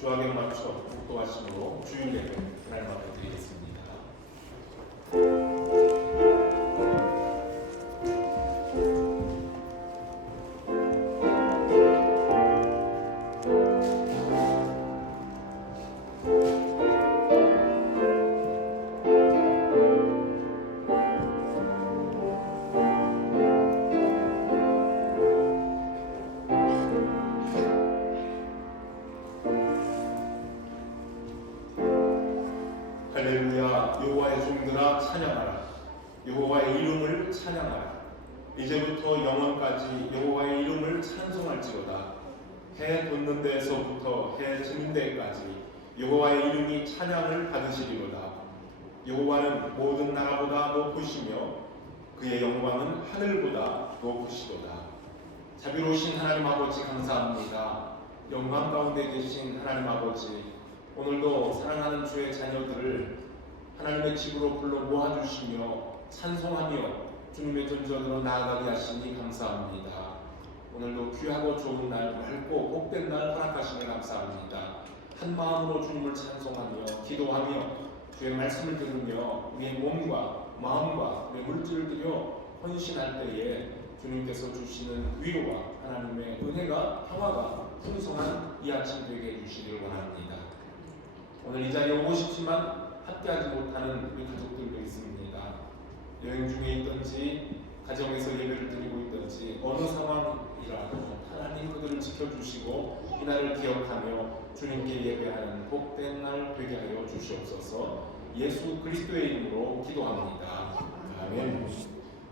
주악에 맞춰 묵도하심으로 주일 예배 하나님 앞에 드리겠습니다. 할렐루야. 여호와의 종들아 찬양하라. 여호와의 이름을 찬양하라. 이제부터 영원까지 여호와의 이름을 찬송할지로다. 해 돋는 데에서부터 해 지는 데까지 여호와의 이름이 찬양을 받으시리로다. 여호와는 모든 나라보다 높으시며 그의 영광은 하늘보다 높으시도다. 자비로우신 하나님 아버지 감사합니다. 영광 가운데 계신 하나님 아버지, 오늘도 사랑하는 주의 자녀들을 하나님의 집으로 불러 모아주시며 찬송하며 주님의 전전으로 나아가게 하시니 감사합니다. 오늘도 귀하고 좋은 날, 맑고 복된 날 허락하시니 감사합니다. 한 마음으로 주님을 찬송하며 기도하며 주의 말씀을 들으며 우리의 몸과 마음과 우리의 물질을 들여 헌신할 때에 주님께서 주시는 위로와 하나님의 은혜가 평화가 풍성한 이 아침 되게 해주시기를 원합니다. 오늘 이 자리에 오고 싶지만 함께하지 못하는 우리 가족들도 있습니다. 여행 중에 있든지 가정에서 예배를 드리고 있든지 어느 상황이라도 하나님 그들을 지켜주시고 이 날을 기억하며 주님께 예배하는 복된 날 되게 하여 주시옵소서. 예수 그리스도의 이름으로 기도합니다. 아멘.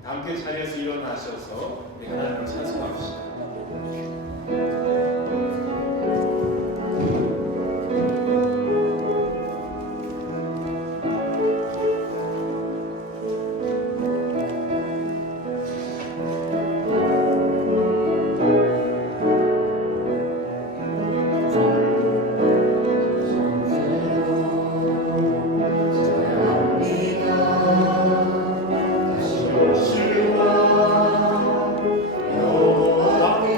함께 자리에서 일어나셔서 우리 하나님을 찬송합시다. 여호와께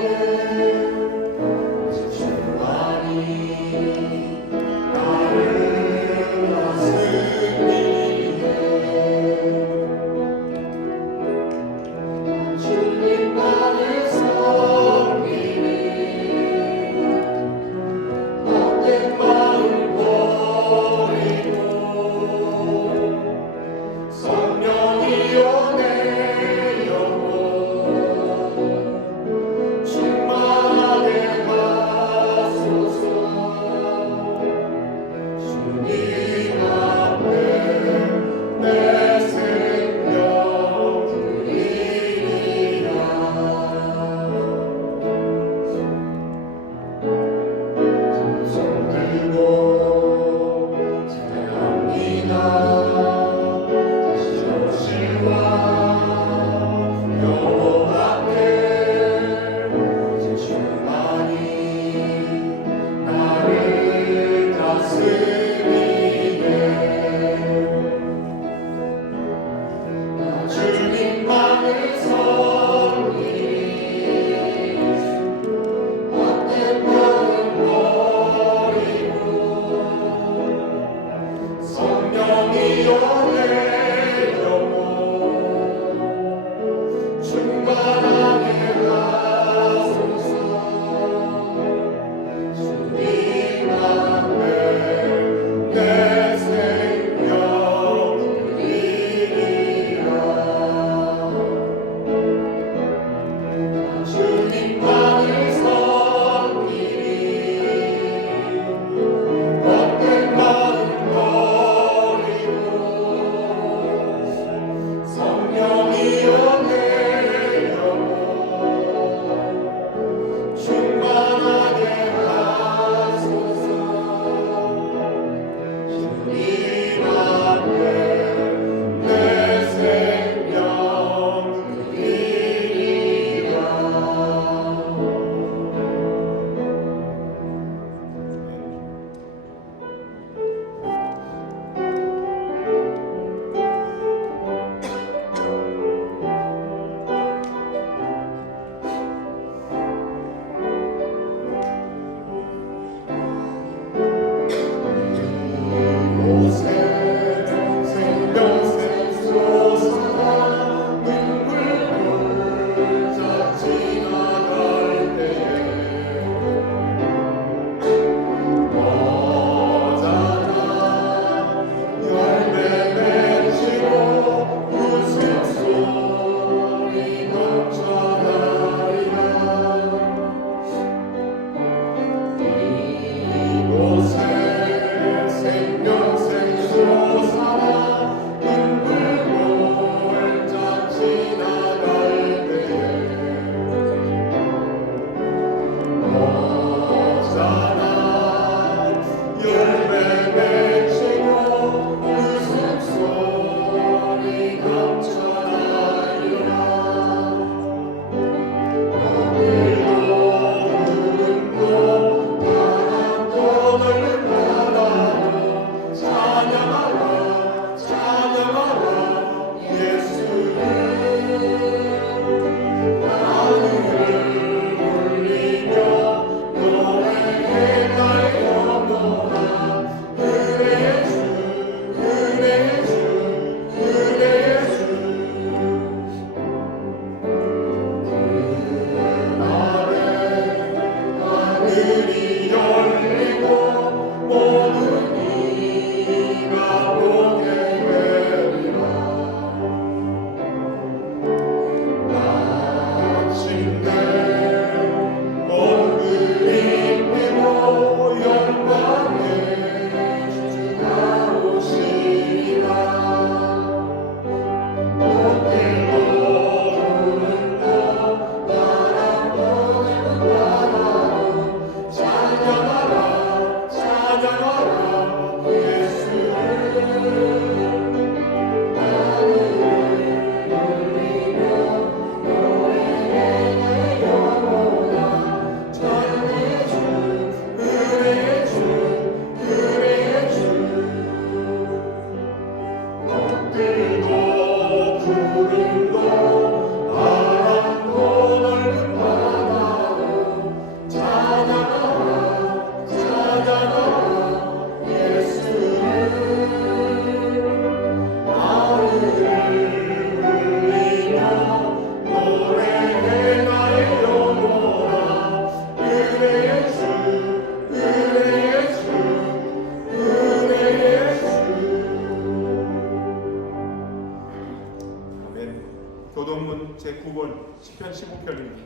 시편 15편입니다.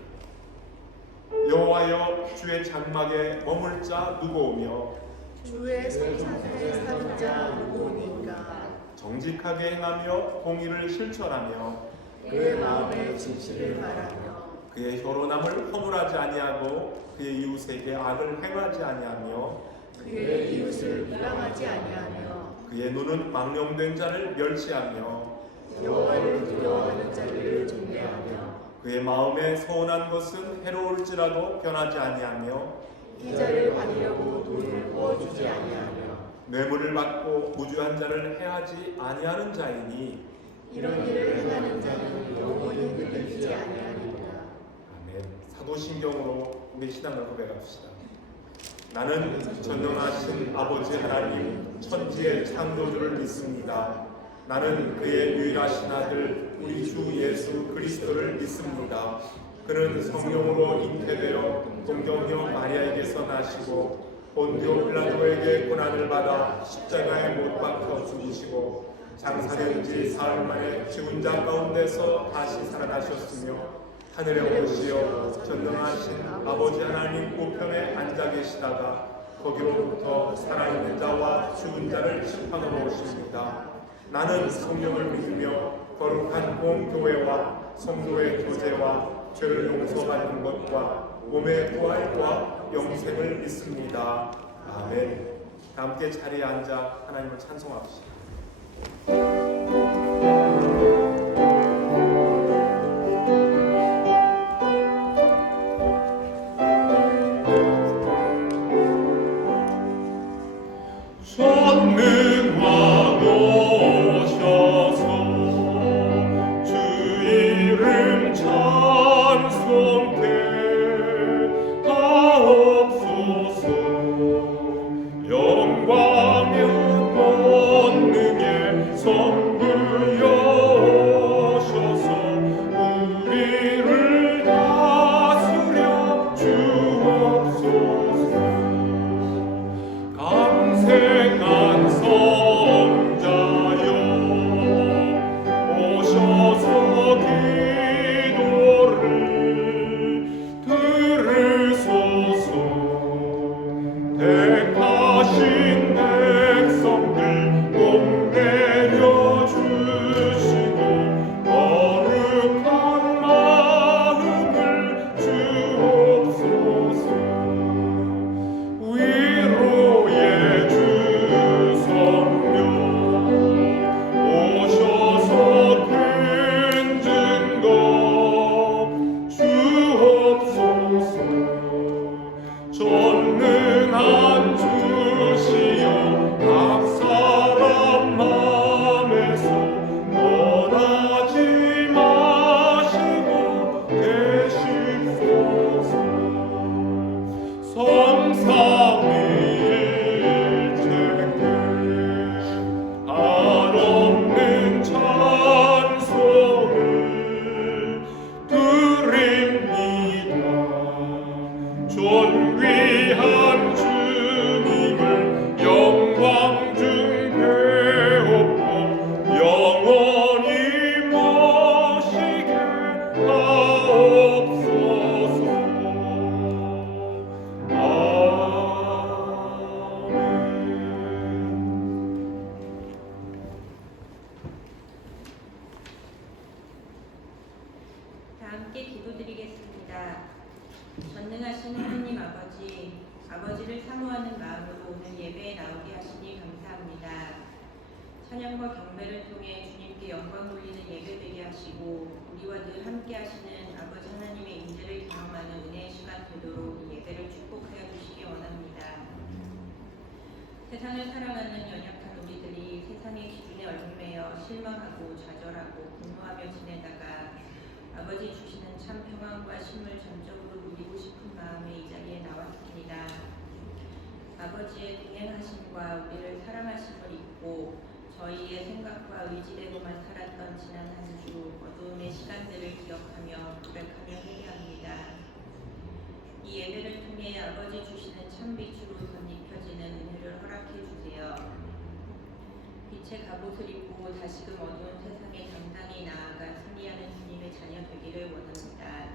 여호와여 주의 장막에 머물 자 누구오며 주의 성산에 사는 자 누구니까. 정직하게 행하며 공의를 실천하며 그의 마음에 진실을 바라며 그의 혈원함을 허물하지 아니하고 그의 이웃에게 악을 행하지 아니하며 그의 이웃을 비방하지 아니하며 그의 눈은 망령된 자를 멸시하며 여호와를 두려워하는 자를 존대하며 그의 마음에 서운한 것은 해로울지라도 변하지 아니하며 이자를 받으려고 돈을 부어주지 아니하며 뇌물을 받고 무주한 자를 해하지 아니하는 자이니 이런 일을 행하는 자는 영원히 끊이지 아니하리라. 아멘. 사도신경으로 우리 신앙을 고백합시다. 나는 전능하신 아버지 하나님 천지의 창조주를 믿습니다. 나는 그의 유일하신 아들 우리 주 예수 그리스도를 믿습니다. 그는 성령으로 잉태되어 동정녀 마리아에게서 나시고 본디오 빌라도에게 고난을 받아 십자가에 못 박혀 죽으시고 장사된 지 사흘 만에 죽은 자 가운데서 다시 살아나셨으며 하늘에 오르시어 전능하신 아버지 하나님 우편에 앉아 계시다가 거기로부터 살아있는 자와 죽은 자를 심판하러 오십니다. 나는 성령을 믿으며 거룩한 공교회와 성도의 교제와 죄를 용서받는 것과 몸의 부활과 영생을 믿습니다. 아멘. 함께 자리에 앉아 하나님을 찬송합시다. 함께 기도드리겠습니다. 전능하신 하나님 아버지를 사모하는 마음으로 오늘 예배에 나오게 하시니 감사합니다. 찬양과 경배를 통해 주님께 영광 돌리는 예배 되게 하시고 우리와 늘 함께 하시는 아버지 하나님의 인재를 경험하는 은혜의 시간 되도록 이 예배를 축복하여 주시기 원합니다. 세상을 살아가는 연약한 우리들이 세상의 기준에 얽매여 실망하고 좌절하고 분노하며 지내다가 아버지 주시는 참 평안과 쉼을 전적으로 누리고 싶은 마음에 이 자리에 나왔습니다. 아버지의 동행하심과 우리를 사랑하심을 잊고 저희의 생각과 의지대로만 살았던 지난 한 주 어두움의 시간들을 기억하며 고백하며 회개합니다. 이 예배를 통해 아버지 주시는 참 빛으로 덧입혀지는 은혜를 허락해 주세요. 빛의 갑옷을 입고 다시금 어두운 세상에 당당히 나아가 승리하는 주님의 자녀 되기를 원합니다.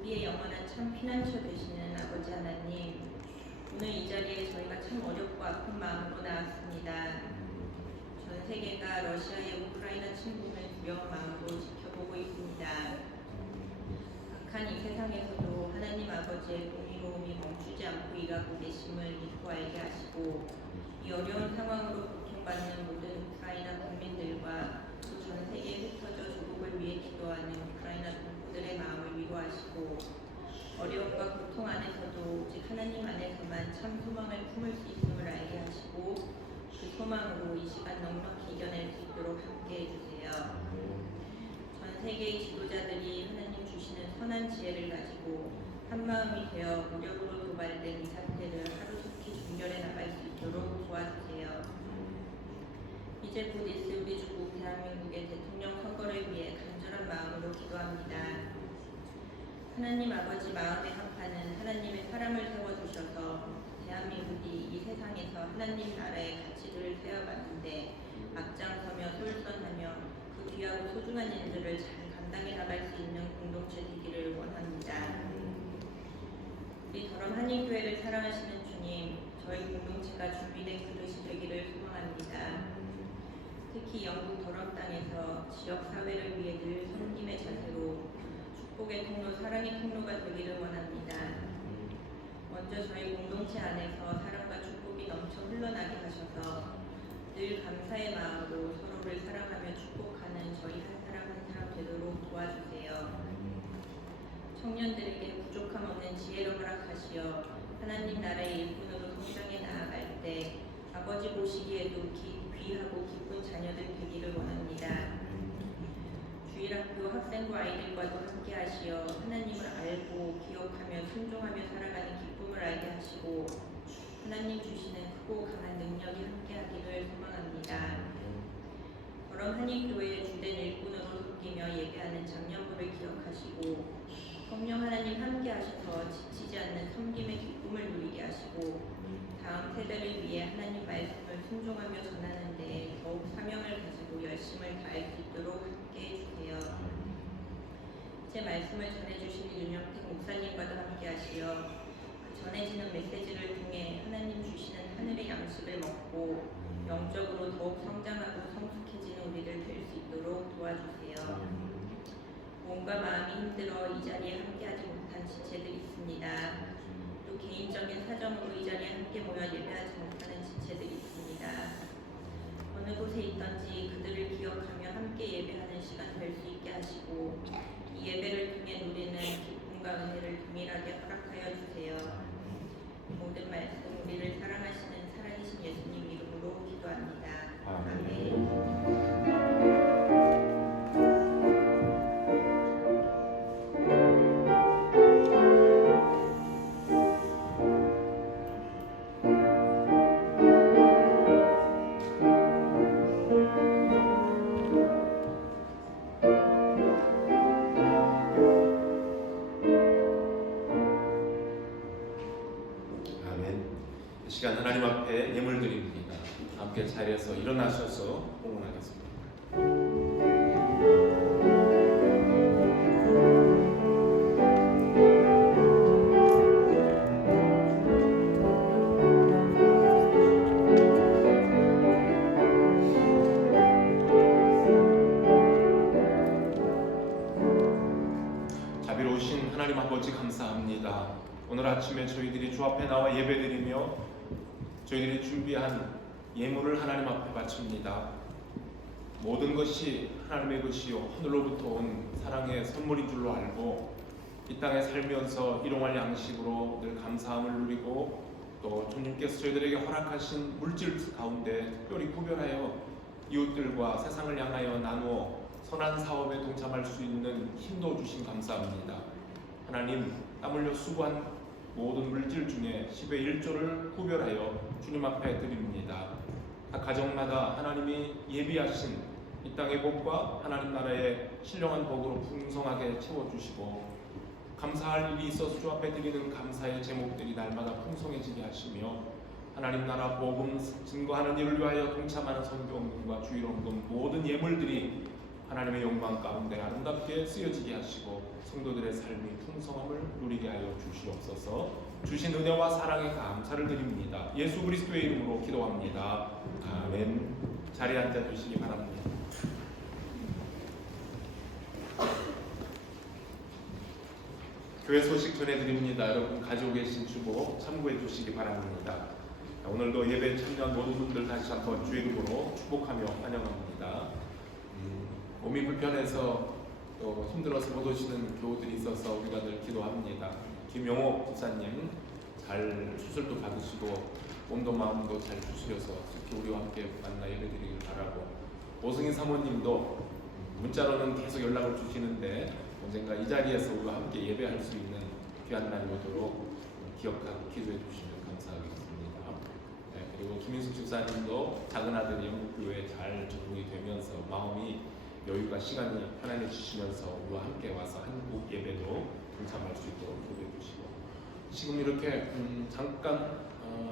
우리의 영원한 참 피난처 되시는 아버지 하나님, 오늘 이 자리에 저희가 참 어렵고 아픈 마음으로 나왔습니다. 전 세계가 러시아의 우크라이나 침공을 두려운 마음으로 지켜보고 있습니다. 악한 이 세상에서도 하나님 아버지의 공의로움이 멈추지 않고 일하고 계심을 믿고 알게 하시고, 이 어려운 상황으로 고통받는 모든 우크라이나 국민들과 또 전 세계에 흩어져 조국을 위해 기도하는 우크라이나 동포들의 마음을 위로하시고, 어려움과 고통 안에서도 오직 하나님 안에서만 참 소망을 품을 수 있음을 알게 하시고, 그 소망으로 이 시간 넉넉히 이겨낼 수 있도록 함께 해주세요. 전 세계의 지도자들이 하나님 주시는 선한 지혜를 가지고 한마음이 되어 무력으로 도발된 이 사태를 하루속히 종결해 나갈 수 있도록 도와주세요. 이제 곧 있을 우리 조국 대한민국의 대통령 선거를 위해 간절한 마음으로 기도합니다. 하나님 아버지 마음의 한판은 하나님의 사람을 세워주셔서 대한민국이 이 세상에서 하나님 나라의 가치들을 세워가는데 앞장서며 솔선하며 그 귀하고 소중한 일들을 잘 감당해 나갈 수 있는 공동체 되기를 원합니다. 우리 더럼 한인교회를 사랑하시는 주님, 저희 공동체가 준비된 그릇이 되기를 소망합니다. 특히 영국 더럼 땅에서 지역사회를 위해 늘 섬김의 자세로 축복의 통로, 사랑의 통로가 되기를 원합니다. 먼저 저희 공동체 안에서 사랑과 축복이 넘쳐 흘러나게 하셔서 늘 감사의 마음으로 서로를 사랑하며 축복하는 저희 한 사람 한 사람 되도록 도와주세요. 청년들에게 부족함 없는 지혜를 허락하시어 하나님 나라의 일꾼으로 성장해 나아갈 때 아버지 보시기에도 귀하고 기쁜 자녀들 되기를 원합니다. 주일학교 학생과 아이들과도 함께 하시어 하나님을 알고 기억하며 순종하며 살아가는 기쁨을 알게 하시고 하나님 주시는 크고 강한 능력이 함께 하기를 소망합니다. 더럼 한인교회의 주된 일꾼으로 섬기며 예배하는 장년부를 기억하시고 성령 하나님 함께 하셔서 지치지 않는 섬김의 기쁨을 누리게 하시고 다음 세대를 위해 하나님 말씀을 순종하며 전하는 데 더욱 사명을 가지고 열심을 다할 수 있도록 함께 해주세요. 제 말씀을 전해주실 윤영택 목사님과도 함께 하시어 전해지는 메시지를 통해 하나님 주시는 하늘의 양식을 먹고 영적으로 더욱 성장하고 성숙해지는 우리들 될 수 있도록 도와주세요. 몸과 마음이 힘들어 이 자리에 함께하지 못한 지체들이 있습니다. 또 개인적인 사정으로 이 자리에 함께 모여 예배하지 못하는 지체들이 있습니다. 어느 곳에 있던지 그들을 기억하며 함께 예배하는 시간 될 수 있게 하시고 이 예배를 통해 누리는 기쁨과 은혜를 동일하게 허락하여 주세요. 모든 말씀 우리를 사랑하시는 살아계신 예수님 이름으로 기도합니다. 아멘. 이 시간 하나님 앞에 예물 드립니다. 함께 자리에서 일어나셔서 봉헌하겠습니다. 자비로우신 하나님 아버지 감사합니다. 오늘 아침에 저희들이 주 앞에 나와 예배드리며 저희들이 준비한 예물을 하나님 앞에 바칩니다. 모든 것이 하나님의 것이요 하늘로부터 온 사랑의 선물인 줄로 알고 이 땅에 살면서 일용할 양식으로 늘 감사함을 누리고 또 주님께서 저희들에게 허락하신 물질 가운데 특별히 구별하여 이웃들과 세상을 향하여 나누어 선한 사업에 동참할 수 있는 힘도 주신 감사합니다. 하나님, 땀 흘려 수고한 모든 물질 중에 10의 1조를 구별하여 주님 앞에 드립니다. 각 가정마다 하나님이 예비하신 이 땅의 복과 하나님 나라의 신령한 복으로 풍성하게 채워주시고 감사할 일이 있어서 주 앞에 드리는 감사의 제목들이 날마다 풍성해지게 하시며 하나님 나라 복음 증거하는 일을 위하여 동참하는 선교원금과 주일원금 모든 예물들이 하나님의 영광 가운데 아름답게 쓰여지게 하시고 성도들의 삶이 풍성함을 누리게 하여 주시옵소서. 주신 은혜와 사랑에 감사를 드립니다. 예수 그리스도의 이름으로 기도합니다. 아멘. 자리에 앉아 주시기 바랍니다. 교회 소식 전해드립니다. 여러분 가지고 계신 주보 참고해 주시기 바랍니다. 오늘도 예배 참여한 모든 분들 다시 한번 주의 이름으로 축복하며 환영합니다. 몸이 불편해서 또 힘들어서 못 오시는 교우들이 있어서 우리가 늘 기도합니다. 김용호 집사님 잘 수술도 받으시고 몸도 마음도 잘 주시려서 특히 우리와 함께 만나 예배드리길 바라고, 오승희 사모님도 문자로는 계속 연락을 주시는데 언젠가 이 자리에서 우리와 함께 예배할 수 있는 귀한 날이 오도록 기억하고 기도해 주시면 감사하겠습니다. 그리고 김인숙 집사님도 작은 아들이 영국교회에 잘 적응이 되면서 마음이 여유가 시간이 편안해지시면서 우리와 함께 와서 한국 예배도 동참할 수 있도록 기도해 주시고, 지금 이렇게 잠깐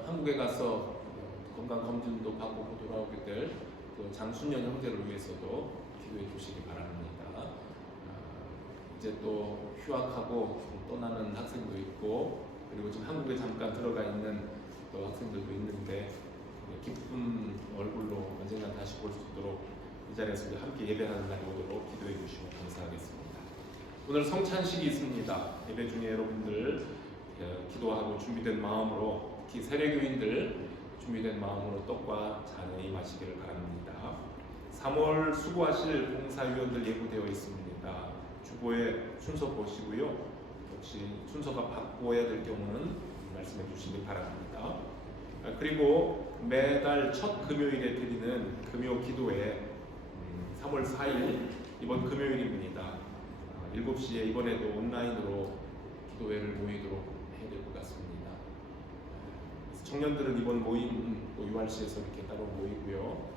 한국에 가서 건강 검진도 받고 돌아오게 될 그 장순년 형제를 위해서도 기도해 주시기 바랍니다. 이제 또 휴학하고 떠나는 학생도 있고, 그리고 지금 한국에 잠깐 들어가 있는 또 학생들도 있는데 기쁜 얼굴로 언젠가 다시 볼 수 있도록 이 자리에서 함께 예배하는 날이 오도록 기도해 주시면 감사하겠습니다. 오늘 성찬식이 있습니다. 예배 중에 여러분들 기도하고 준비된 마음으로, 특히 세례교인들 준비된 마음으로 떡과 잔에 임하시기를 바랍니다. 3월 수고하실 봉사위원들 예고되어 있습니다. 주보에 순서 보시고요. 혹시 순서가 바꿔야 될 경우는 말씀해 주시기 바랍니다. 그리고 매달 첫 금요일에 드리는 금요 기도회 3월 4일 이번 금요일입니다. 7시에 이번에도 온라인으로 기도회를 모이도록 해야 될 것 같습니다. 청년들은 이번 모임 URC에서 이렇게 따로 모이고요.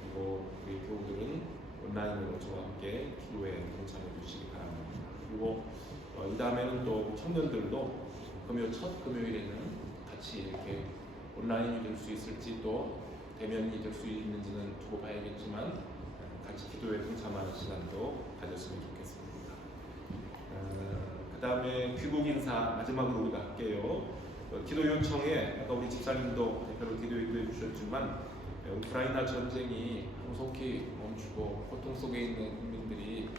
그리고 우리 교우들은 온라인으로 저와 함께 기도회에 동참해 주시기 바랍니다. 그리고 이 다음에는 또 청년들도 첫 금요일에는 같이 이렇게 온라인이 될 수 있을지 또 대면이 될 수 있는지는 두고 봐야겠지만 같이 기도에 동참하는 시간도 가졌으면 좋겠습니다. 그 다음에 귀국 인사 마지막으로 우리가 할게요. 기도 요청에 아까 우리 집사님도 대표로 기도해 주셨지만 우크라이나 전쟁이 속히 멈추고 고통 속에 있는 국민들이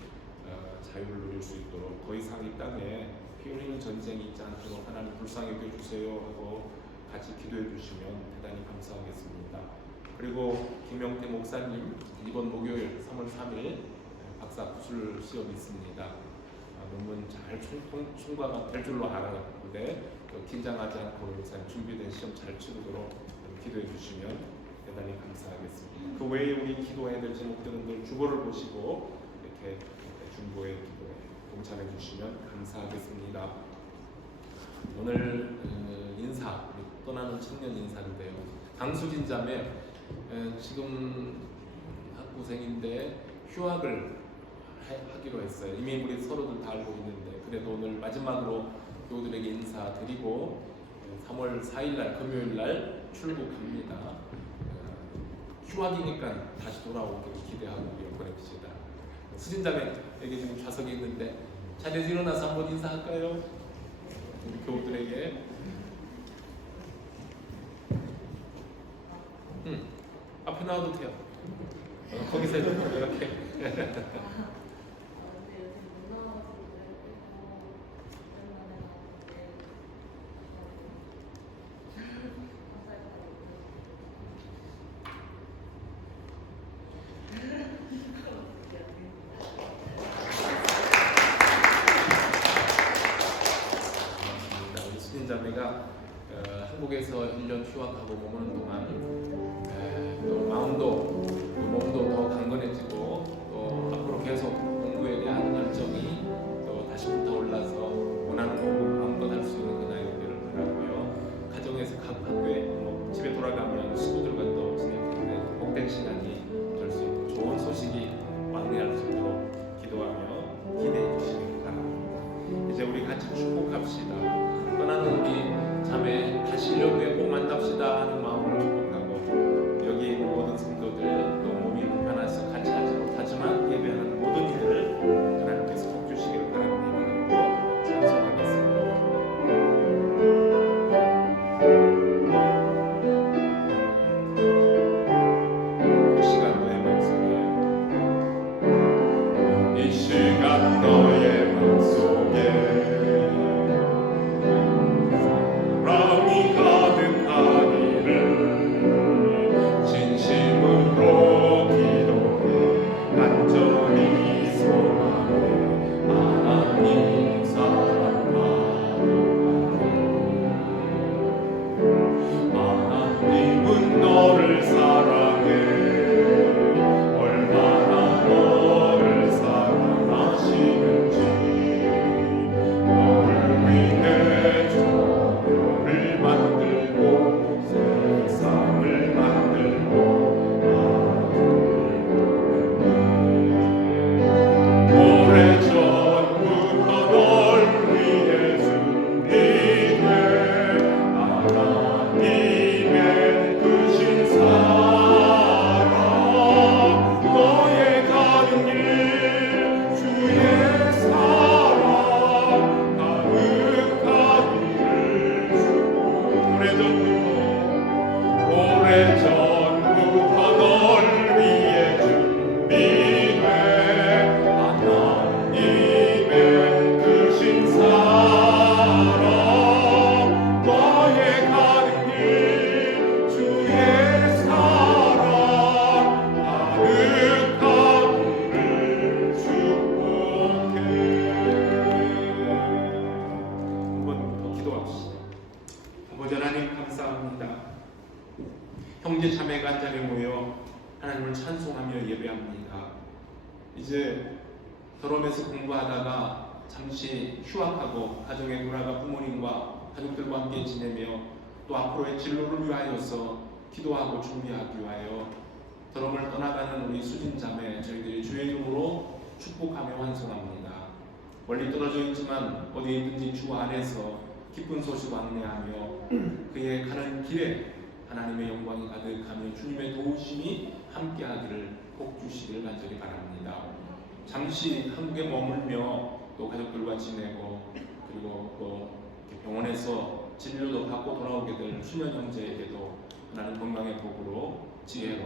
자유를 누릴 수 있도록 더 이상 이 땅에 피 흘리는 전쟁이 있지 않도록 하나님 불쌍히 여겨주세요 하고 같이 기도해 주시면 대단히 감사하겠습니다. 그리고 김영태 목사님 이번 목요일 3월 3일 박사 구술 시험이 있습니다. 논문 잘 총과가 될 줄로 알았는데 긴장하지 않고 목사님 준비된 시험 잘 치르도록 기도해 주시면 대단히 감사하겠습니다. 그 외에 우리 기도해야 될 제목들은 늘 주보를 보시고 이렇게 중보의 기도에 동참해 주시면 감사하겠습니다. 오늘 인사, 떠나는 청년 인사인데요. 강수진 자매 지금 학부생인데 휴학을 하기로 했어요. 이미 우리 서로들 다 알고 있는데 그래도 오늘 마지막으로 교우들에게 인사드리고 3월 4일날 금요일날 출국합니다. 휴학이니까 다시 돌아오기를 기대하고 보냅시다. 수진자매에게 지금 좌석이 있는데 자리에서 일어나서 한번 인사할까요? 우리 교우들에게. 앞에 나와도 돼요. 거기서 이렇게. 자매가 한국에서 1년 휴학하고 머무는 동안 또 마음도 또 몸도 더 강건해지고 또 앞으로 계속 공부에 대한 열정이 또 다시 불타올라서 원하는 공부 마음껏 할 수 있는 그 나이 되기를 바라고요. 가정에서 각 학교에 집에 돌아가면 친구들과 또 지낼 복된 시간이 될 수 있고 좋은 소식이 왕래할 수 있도록 기도하며 기대해 주시기 바랍니다. 이제 우리 같이 축복합시다. 떠나는 우리 자매 다시 1년 후에 꼭 만납시다 하는 마음 오래전부터 널 위해 준비돼 하나님의 크신 사랑 너의 가는 길 주의 사랑 가득하기를 축복해. 한번 더 기도합시다. 아버지 하나님 감사합니다. 형제 자매가 한 자리에 모여 하나님을 찬송하며 예배합니다. 이제 결혼해서 공부하다가 잠시 휴학하고 가정에 돌아가 부모님과 가족들과 함께 지내며 또 앞으로의 진로를 위하여서 기도하고 준비하기 위하여 결혼을 떠나가는 우리 수진 자매 저희들이 주의 이름으로 축복하며 환송합니다. 멀리 떨어져 있지만 어디에 있든지 주 안에서 기쁜 소식 안내하며 그의 가는 길에 하나님의 영광이 가득하며 주님의 도우심이 함께하기를 복 주시기를 간절히 바랍니다. 잠시 한국에 머물며 또 가족들과 지내고 그리고 또 병원에서 진료도 받고 돌아오게 될 수면 형제에게도 하나님 건강의 복으로 지혜로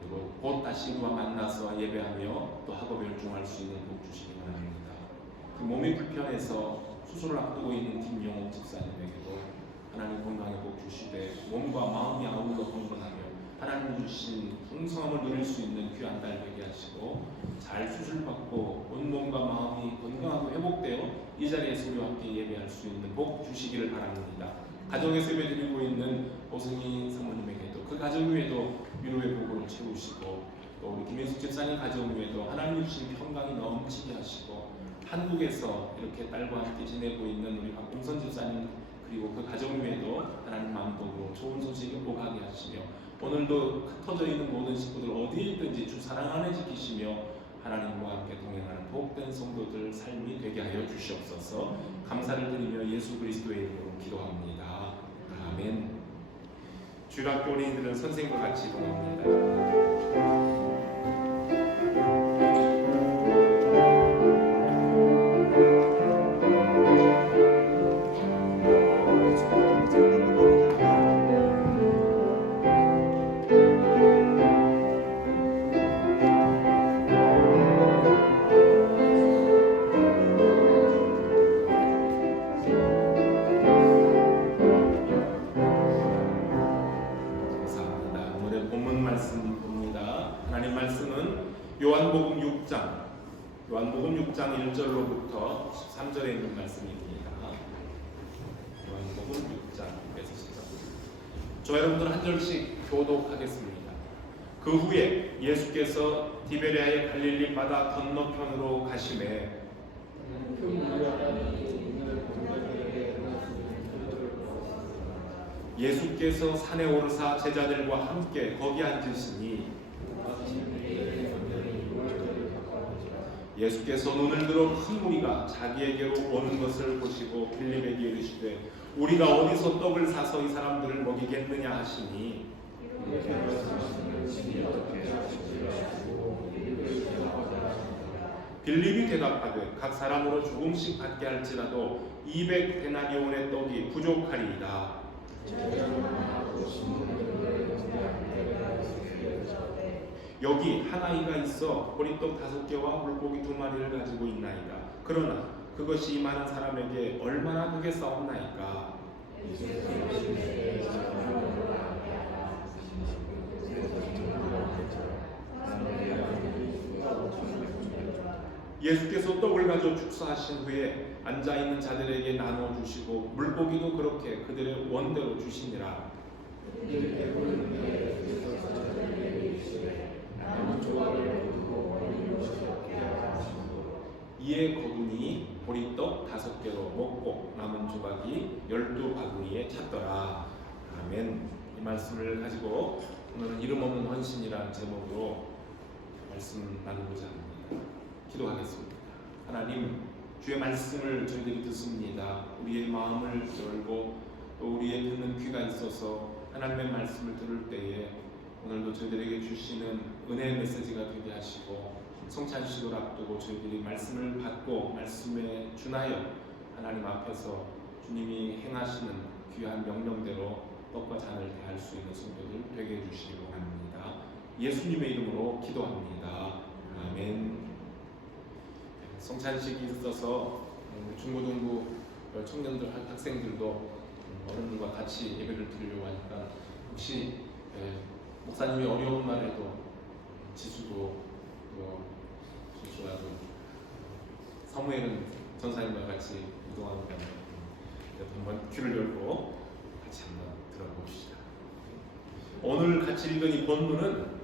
그리고 곧 다시 우리와 만나서 예배하며 또 학업에 열중할 수 있는 복 주시기 바랍니다. 그 몸이 불편해서 수술을 앞두고 있는 김용옥 집사님에게도 하나님 건강의 복 주시되 몸과 마음이 아울러 건강하며 하나님 주신 풍성함을 누릴 수 있는 귀한 달 되게 하시고 잘 수술받고 온몸과 마음이 건강하고 회복되어 이 자리에서 우리와 함께 예배할 수 있는 복 주시기를 바랍니다. 가정에서 예배드리고 있는 오승희 사모님에게도 그 가정 위에도 위로의 복으로 채우시고 또 우리 김혜숙 집사님 가정 위에도 하나님 주신 평강이 넘치게 하시고 한국에서 이렇게 딸과 함께 지내고 있는 우리 박봉선 집사님 그리고 그 가정 위에도 하나님 만복으로 좋은 소식을 오가게 하시며 오늘도 흩어져 있는 모든 식구들 어디에 있든지 주 사랑 안에 지키시며 하나님과 함께 동행하는 복된 성도들 삶이 되게 하여 주시옵소서. 감사를 드리며 예수 그리스도의 이름으로 기도합니다. 아멘. 주일학교 어린이들은 선생님과 같이 이동합니다. 요한복음 6장 1절로부터 13절에 있는 말씀입니다. 요한복음 6장에서 13절. 저 여러분들 한 절씩 교독하겠습니다. 그 후에 예수께서 디베랴의 갈릴리 바다 건너편으로 가시매 예수께서 산에 오르사 제자들과 함께 거기 앉으시니 예수께서 눈을 들어 큰 무리가 자기에게로 오는 것을 보시고 빌립에게 이르시되 우리가 어디서 떡을 사서 이 사람들을 먹이겠느냐 하시니 빌립이 대답하되 각 사람으로 조금씩 받게 할지라도 200데나리온의 떡이 부족하리이다. 여기 한 아이가 있어 보리떡 5개와 물고기 2마리를 가지고 있나이다. 그러나 그것이 이 많은 사람에게 얼마나 되겠사옵나이까. 예수께서 떡을 가져 축사하신 후에 앉아있는 자들에게 나누어 주시고 물고기도 그렇게 그들의 원대로 주시니라. 이에 그분이 보리떡 5개로 먹고 남은 조각이 12바구니에 찼더라. 아멘. 이 말씀을 가지고 오늘은 이름 없는 헌신이라는 제목으로 말씀 나누고자 합니다. 기도하겠습니다. 하나님, 주의 말씀을 저희들이 듣습니다. 우리의 마음을 열고 또 우리의 듣는 귀가 있어서 하나님의 말씀을 들을 때에 오늘도 저희들에게 주시는 은혜의 메시지가 되게 하시고 성찬식을 앞두고 저희들이 말씀을 받고 말씀에 준하여 하나님 앞에서 주님이 행하시는 귀한 명령대로 떡과 잔을 대할 수 있는 성도들 되게 해주시기 바랍니다. 예수님의 이름으로 기도합니다. 아멘. 성찬식이 있어서 중고등부 청년들, 학생들도 어른들과 같이 예배를 드리려고 하니까 혹시 목사님이 어려운 날에도 지수도 지수라도 사무엘은 전사님과 같이 이동하니까 한번 귀를 열고 같이 한번 들어봅시다. 오늘 같이 읽은 이 본문은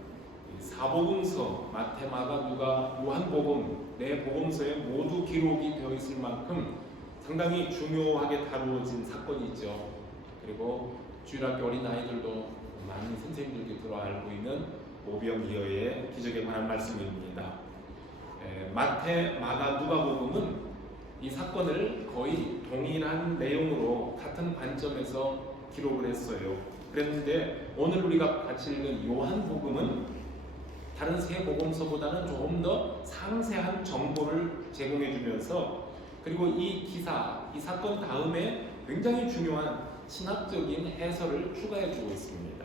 사복음서 마태, 마가, 누가, 요한복음 네 복음서에 모두 기록이 되어 있을 만큼 상당히 중요하게 다루어진 사건이죠. 그리고 주일학교 어린아이들도 많은 선생님들이 들어 알고 있는 오병이어의 기적에 관한 말씀입니다. 마태, 마가, 누가복음은 이 사건을 거의 동일한 내용으로 같은 관점에서 기록을 했어요. 그랬는데 오늘 우리가 같이 읽은 요한복음은 다른 세 복음서보다는 조금 더 상세한 정보를 제공해 주면서 그리고 이 기사, 이 사건 다음에 굉장히 중요한 신학적인 해설을 추가해 주고 있습니다.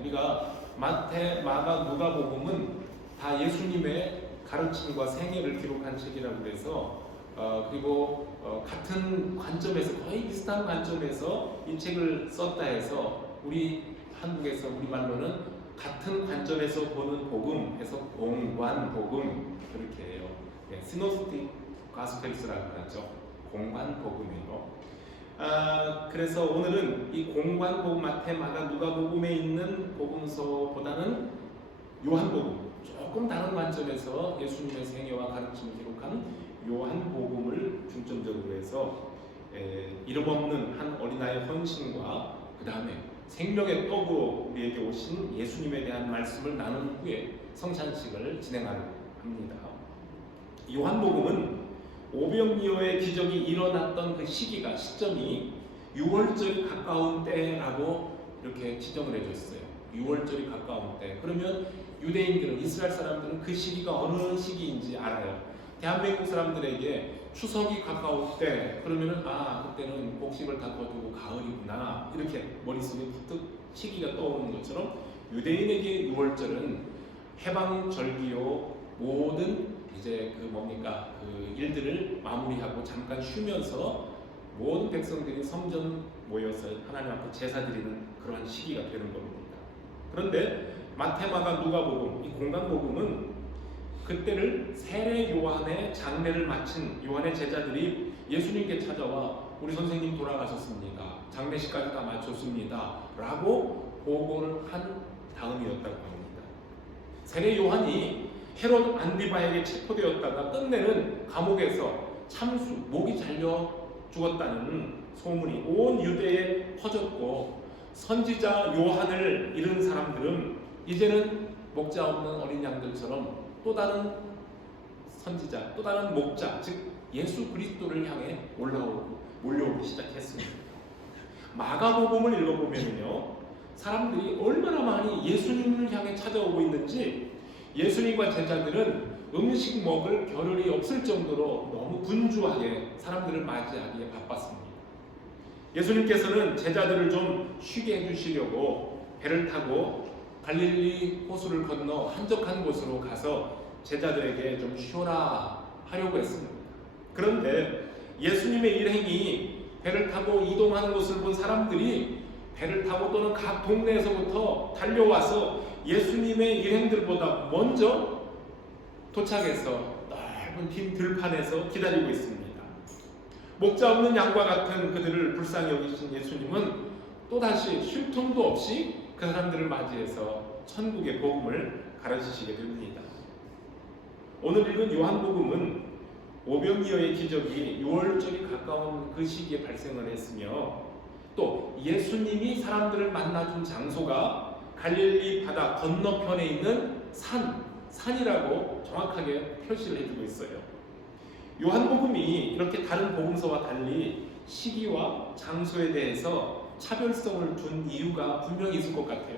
우리가 마태, 마가, 누가복음은 다 예수님의 가르침과 생애를 기록한 책이라고 해서 그리고 같은 관점에서 거의 비슷한 관점에서 이 책을 썼다 해서 우리 한국에서 우리말로는 같은 관점에서 보는 복음에서 공관 복음 그렇게 해요. 시노스틱 가스펠스라고 하죠. 공관 복음이에요. 그래서 오늘은 이 공관 복음 마태, 마가, 누가복음에 있는 복음서보다는 요한복음 조금 다른 관점에서 예수님의 생애와 가르침을 기록한 요한복음을 중점적으로 해서 이름 없는 한 어린아이의 헌신과 그 다음에 생명의 떡으로 우리에게 오신 예수님에 대한 말씀을 나눈 후에 성찬식을 진행하려고 합니다. 요한복음은 오병이어의 기적이 일어났던 그 시점이 6월절이 가까운 때라고 이렇게 지정을 해줬어요. 6월절이 가까운 때. 그러면 유대인들은, 이스라엘 사람들은 그 시기가 어느 시기인지 알아요. 대한민국 사람들에게 추석이 가까울 때 그러면은 그때는 곡식을 다 거두고 가을이구나 이렇게 머릿속에 부뜩 시기가 떠오르는 것처럼 유대인에게 6월절은 해방절기요 모든 이제 그 일들을 마무리하고 잠깐 쉬면서 모든 백성들이 성전 모여서 하나님 앞에 제사 드리는 그러한 시기가 되는 겁니다. 그런데 마태, 마가, 누가복음 이 공간복음은 그때를 세례 요한의 장례를 마친 요한의 제자들이 예수님께 찾아와 우리 선생님 돌아가셨습니다. 장례식까지 다 마쳤습니다. 라고 보고를 한 다음이었다고 합니다. 세례 요한이 헤롯 안디바에게 체포되었다가 끝내는 감옥에서 목이 잘려 죽었다는 소문이 온 유대에 퍼졌고 선지자 요한을 잃은 사람들은 이제는 목자 없는 어린 양들처럼 또 다른 선지자, 또 다른 목자, 즉 예수 그리스도를 향해 몰려오기 시작했습니다. 마가복음을 읽어보면요, 사람들이 얼마나 많이 예수님을 향해 찾아오고 있는지 예수님과 제자들은 음식 먹을 겨를이 없을 정도로 너무 분주하게 사람들을 맞이하기에 바빴습니다. 예수님께서는 제자들을 좀 쉬게 해주시려고 배를 타고 갈릴리 호수를 건너 한적한 곳으로 가서 제자들에게 좀 쉬어라 하려고 했습니다. 그런데 예수님의 일행이 배를 타고 이동하는 것을 본 사람들이 배를 타고 또는 각 동네에서부터 달려와서 예수님의 일행들보다 먼저 도착해서 넓은 빈 들판에서 기다리고 있습니다. 목자 없는 양과 같은 그들을 불쌍히 여기신 예수님은 또다시 쉴 틈도 없이 그 사람들을 맞이해서 천국의 복음을 가르치시게 됩니다. 오늘 읽은 요한복음은 오병이어의 기적이 6월절이 가까운 그 시기에 발생을 했으며 또 예수님이 사람들을 만나준 장소가 갈릴리 바다 건너편에 있는 산이라고 정확하게 표시를 해주고 있어요. 요한복음이 이렇게 다른 복음서와 달리 시기와 장소에 대해서 차별성을 둔 이유가 분명히 있을 것 같아요.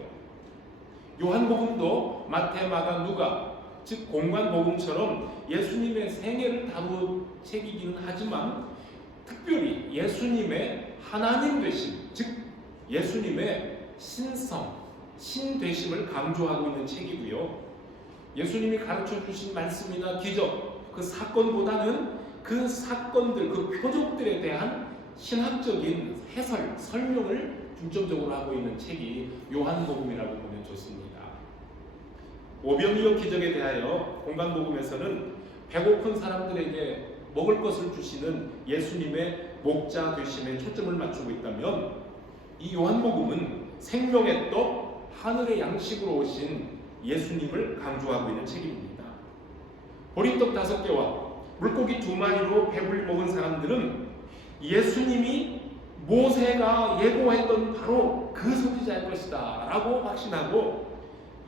요한복음도 마태, 마가, 누가 즉 공관복음처럼 예수님의 생애를 다룬 책이기는 하지만 특별히 예수님의 하나님 되신 예수님의 신성, 신되심을 강조하고 있는 책이고요. 예수님이 가르쳐 주신 말씀이나 기적, 그 사건보다는 그 사건들, 그 표적들에 대한 신학적인 해설, 설명을 중점적으로 하고 있는 책이 요한복음이라고 보면 좋습니다. 오병이어 기적에 대하여 공간복음에서는 배고픈 사람들에게 먹을 것을 주시는 예수님의 목자 되심에 초점을 맞추고 있다면, 이 요한복음은 생명의 떡, 하늘의 양식으로 오신 예수님을 강조하고 있는 책입니다. 보리떡 5개와 물고기 2마리로 배불리 먹은 사람들은 예수님이 모세가 예고했던 바로 그 선지자일 것이다 라고 확신하고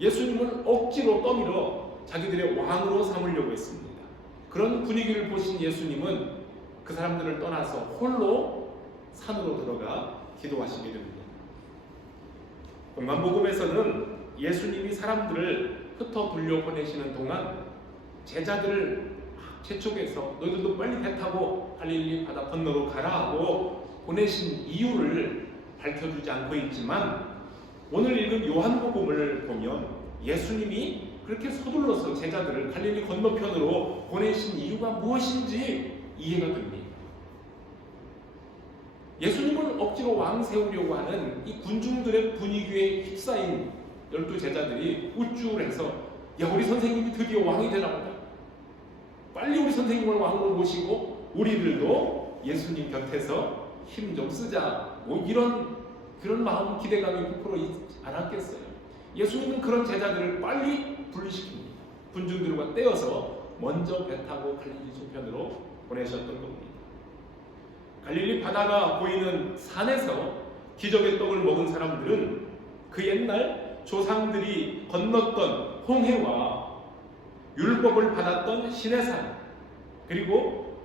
예수님을 억지로 떠밀어 자기들의 왕으로 삼으려고 했습니다. 그런 분위기를 보신 예수님은 그 사람들을 떠나서 홀로 산으로 들어가 기도하시게 됩니다. 요한복음에서는 예수님이 사람들을 흩어 돌려 보내시는 동안 제자들을 재촉해서 너희들도 빨리 배 타고 갈릴리 바다 건너로 가라 하고 보내신 이유를 밝혀주지 않고 있지만, 오늘 읽은 요한복음을 보면 예수님이 그렇게 서둘러서 제자들을 갈릴리 건너편으로 보내신 이유가 무엇인지 이해가 됩니다. 예수님을 억지로 왕 세우려고 하는 이 군중들의 분위기에 휩싸인 12 제자들이 우쭐해서, 야, 우리 선생님이 드디어 왕이 되나보다, 빨리 우리 선생님을 왕으로 모시고 우리들도 예수님 곁에서 힘 좀 쓰자, 뭐 그런 마음, 기대감이 부풀어 있지 않았겠어요. 예수님은 그런 제자들을 빨리 분리시킵니다. 군중들과 떼어서 먼저 배 타고 갈릴리 저편으로 보내셨던 겁니다. 갈릴리 바다가 보이는 산에서 기적의 떡을 먹은 사람들은 그 옛날 조상들이 건넜던 홍해와 율법을 받았던 시내산, 그리고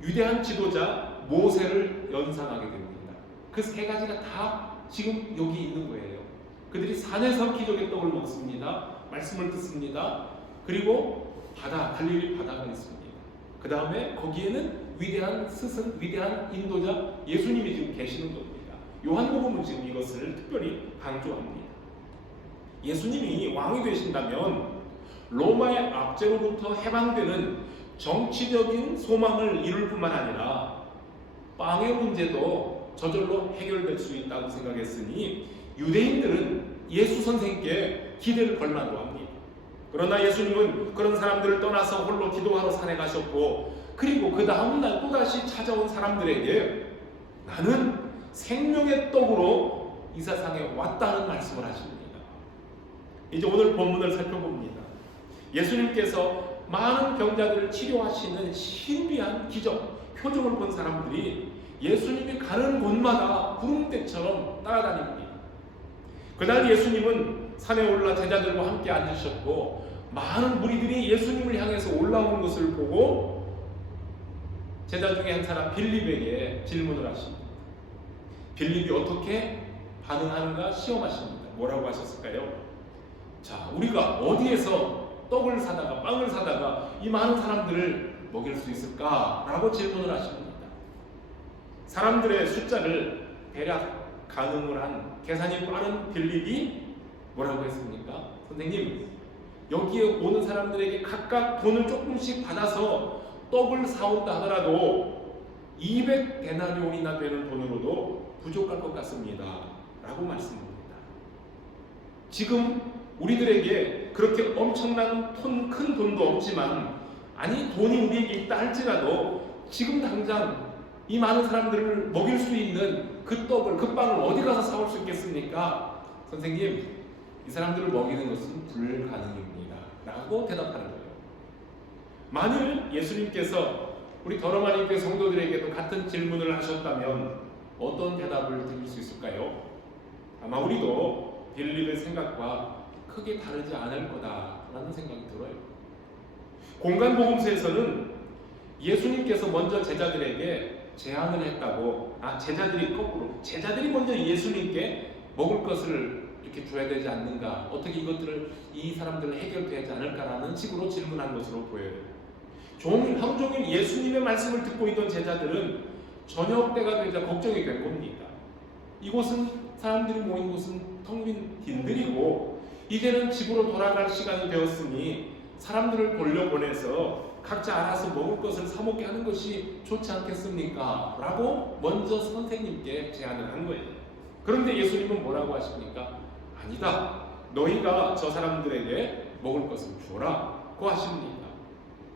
위대한 지도자 모세를 연상하게 됩니다. 그 3가지가 다 지금 여기 있는 거예요. 그들이 산에서 기적의 떡을 먹습니다. 말씀을 듣습니다. 그리고 갈릴리 바다가 있습니다. 그 다음에 거기에는 위대한 스승, 위대한 인도자 예수님이 지금 계시는 겁니다. 요한복음은 지금 이것을 특별히 강조합니다. 예수님이 왕이 되신다면 로마의 압제로부터 해방되는 정치적인 소망을 이룰 뿐만 아니라 빵의 문제도 저절로 해결될 수 있다고 생각했으니 유대인들은 예수 선생님께 기대를 걸 만도 합니다. 그러나 예수님은 그런 사람들을 떠나서 홀로 기도하러 산에 가셨고, 그리고 그 다음날 또다시 찾아온 사람들에게 나는 생명의 떡으로 이 세상에 왔다는 말씀을 하십니다. 이제 오늘 본문을 살펴봅니다. 예수님께서 많은 병자들을 치료하시는 신비한 기적, 표적을 본 사람들이 예수님이 가는 곳마다 구름대처럼 따라다닙니다. 그날 예수님은 산에 올라 제자들과 함께 앉으셨고, 많은 무리들이 예수님을 향해서 올라오는 것을 보고 제자 중에 한 사람 빌립에게 질문을 하십니다. 빌립이 어떻게 반응하는가 시험하십니다. 뭐라고 하셨을까요? 자, 우리가 어디에서 떡을 사다가 빵을 사다가 이 많은 사람들을 먹일 수 있을까? 라고 질문을 하십니다. 사람들의 숫자를 대략 가늠을 한 계산이 빠른 빌립이 뭐라고 했습니까? 선생님, 여기에 오는 사람들에게 각각 돈을 조금씩 받아서 떡을 사온다 하더라도 200데나리온이나 되는 돈으로도 부족할 것 같습니다. 라고 말씀합니다. 지금 우리들에게 그렇게 엄청난 큰 돈도 없지만, 아니 돈이 우리에게 있다 할지라도 지금 당장 이 많은 사람들을 먹일 수 있는 그 떡을, 그 빵을 어디 가서 사올 수 있겠습니까? 선생님, 이 사람들을 먹이는 것은 불가능입니다. 라고 대답하는 거예요. 만일 예수님께서 우리 더러마리 교회 성도들에게도 같은 질문을 하셨다면 어떤 대답을 드릴 수 있을까요? 아마 우리도 빌립의 생각과 크게 다르지 않을 거다라는 생각이 들어요. 공간복음서에서는 예수님께서 먼저 제자들에게 제안을 했다고, 제자들이 먼저 예수님께 먹을 것을 이렇게 줘야 되지 않는가, 어떻게 이 사람들을 해결되지 않을까라는 식으로 질문한 것으로 보여요. 하루 종일 예수님의 말씀을 듣고 있던 제자들은 저녁 때가 되자 걱정이 된 겁니다. 이곳은 사람들이 모인 곳은 텅 빈 빈들이고 이제는 집으로 돌아갈 시간이 되었으니 사람들을 돌려보내서 각자 알아서 먹을 것을 사 먹게 하는 것이 좋지 않겠습니까? 라고 먼저 선생님께 제안을 한 거예요. 그런데 예수님은 뭐라고 하십니까? 아니다. 너희가 저 사람들에게 먹을 것을 주어라.고 하십니다.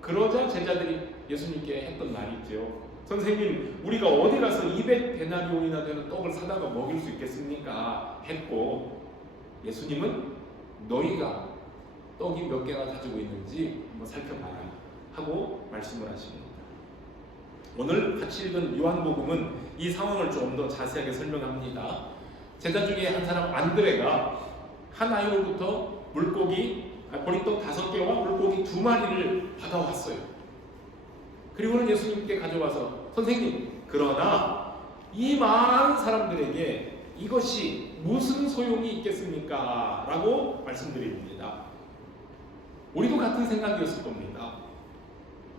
그러자 제자들이 예수님께 했던 말이죠. 선생님, 우리가 어디 가서 200데나리온이나 되는 떡을 사다가 먹일 수 있겠습니까? 했고 예수님은 너희가 떡이 몇 개나 가지고 있는지 한번 살펴봐라 하고 말씀을 하십니다. 오늘 같이 읽은 요한복음은 이 상황을 좀 더 자세하게 설명합니다. 제자 중에 한 사람 안드레가 한 아이로부터 보리떡 5개와 물고기 2마리를 받아왔어요. 그리고는 예수님께 가져와서 선생님, 그러나 이 많은 사람들에게 이것이 무슨 소용이 있겠습니까? 라고 말씀드립니다. 우리도 같은 생각이었을 겁니다.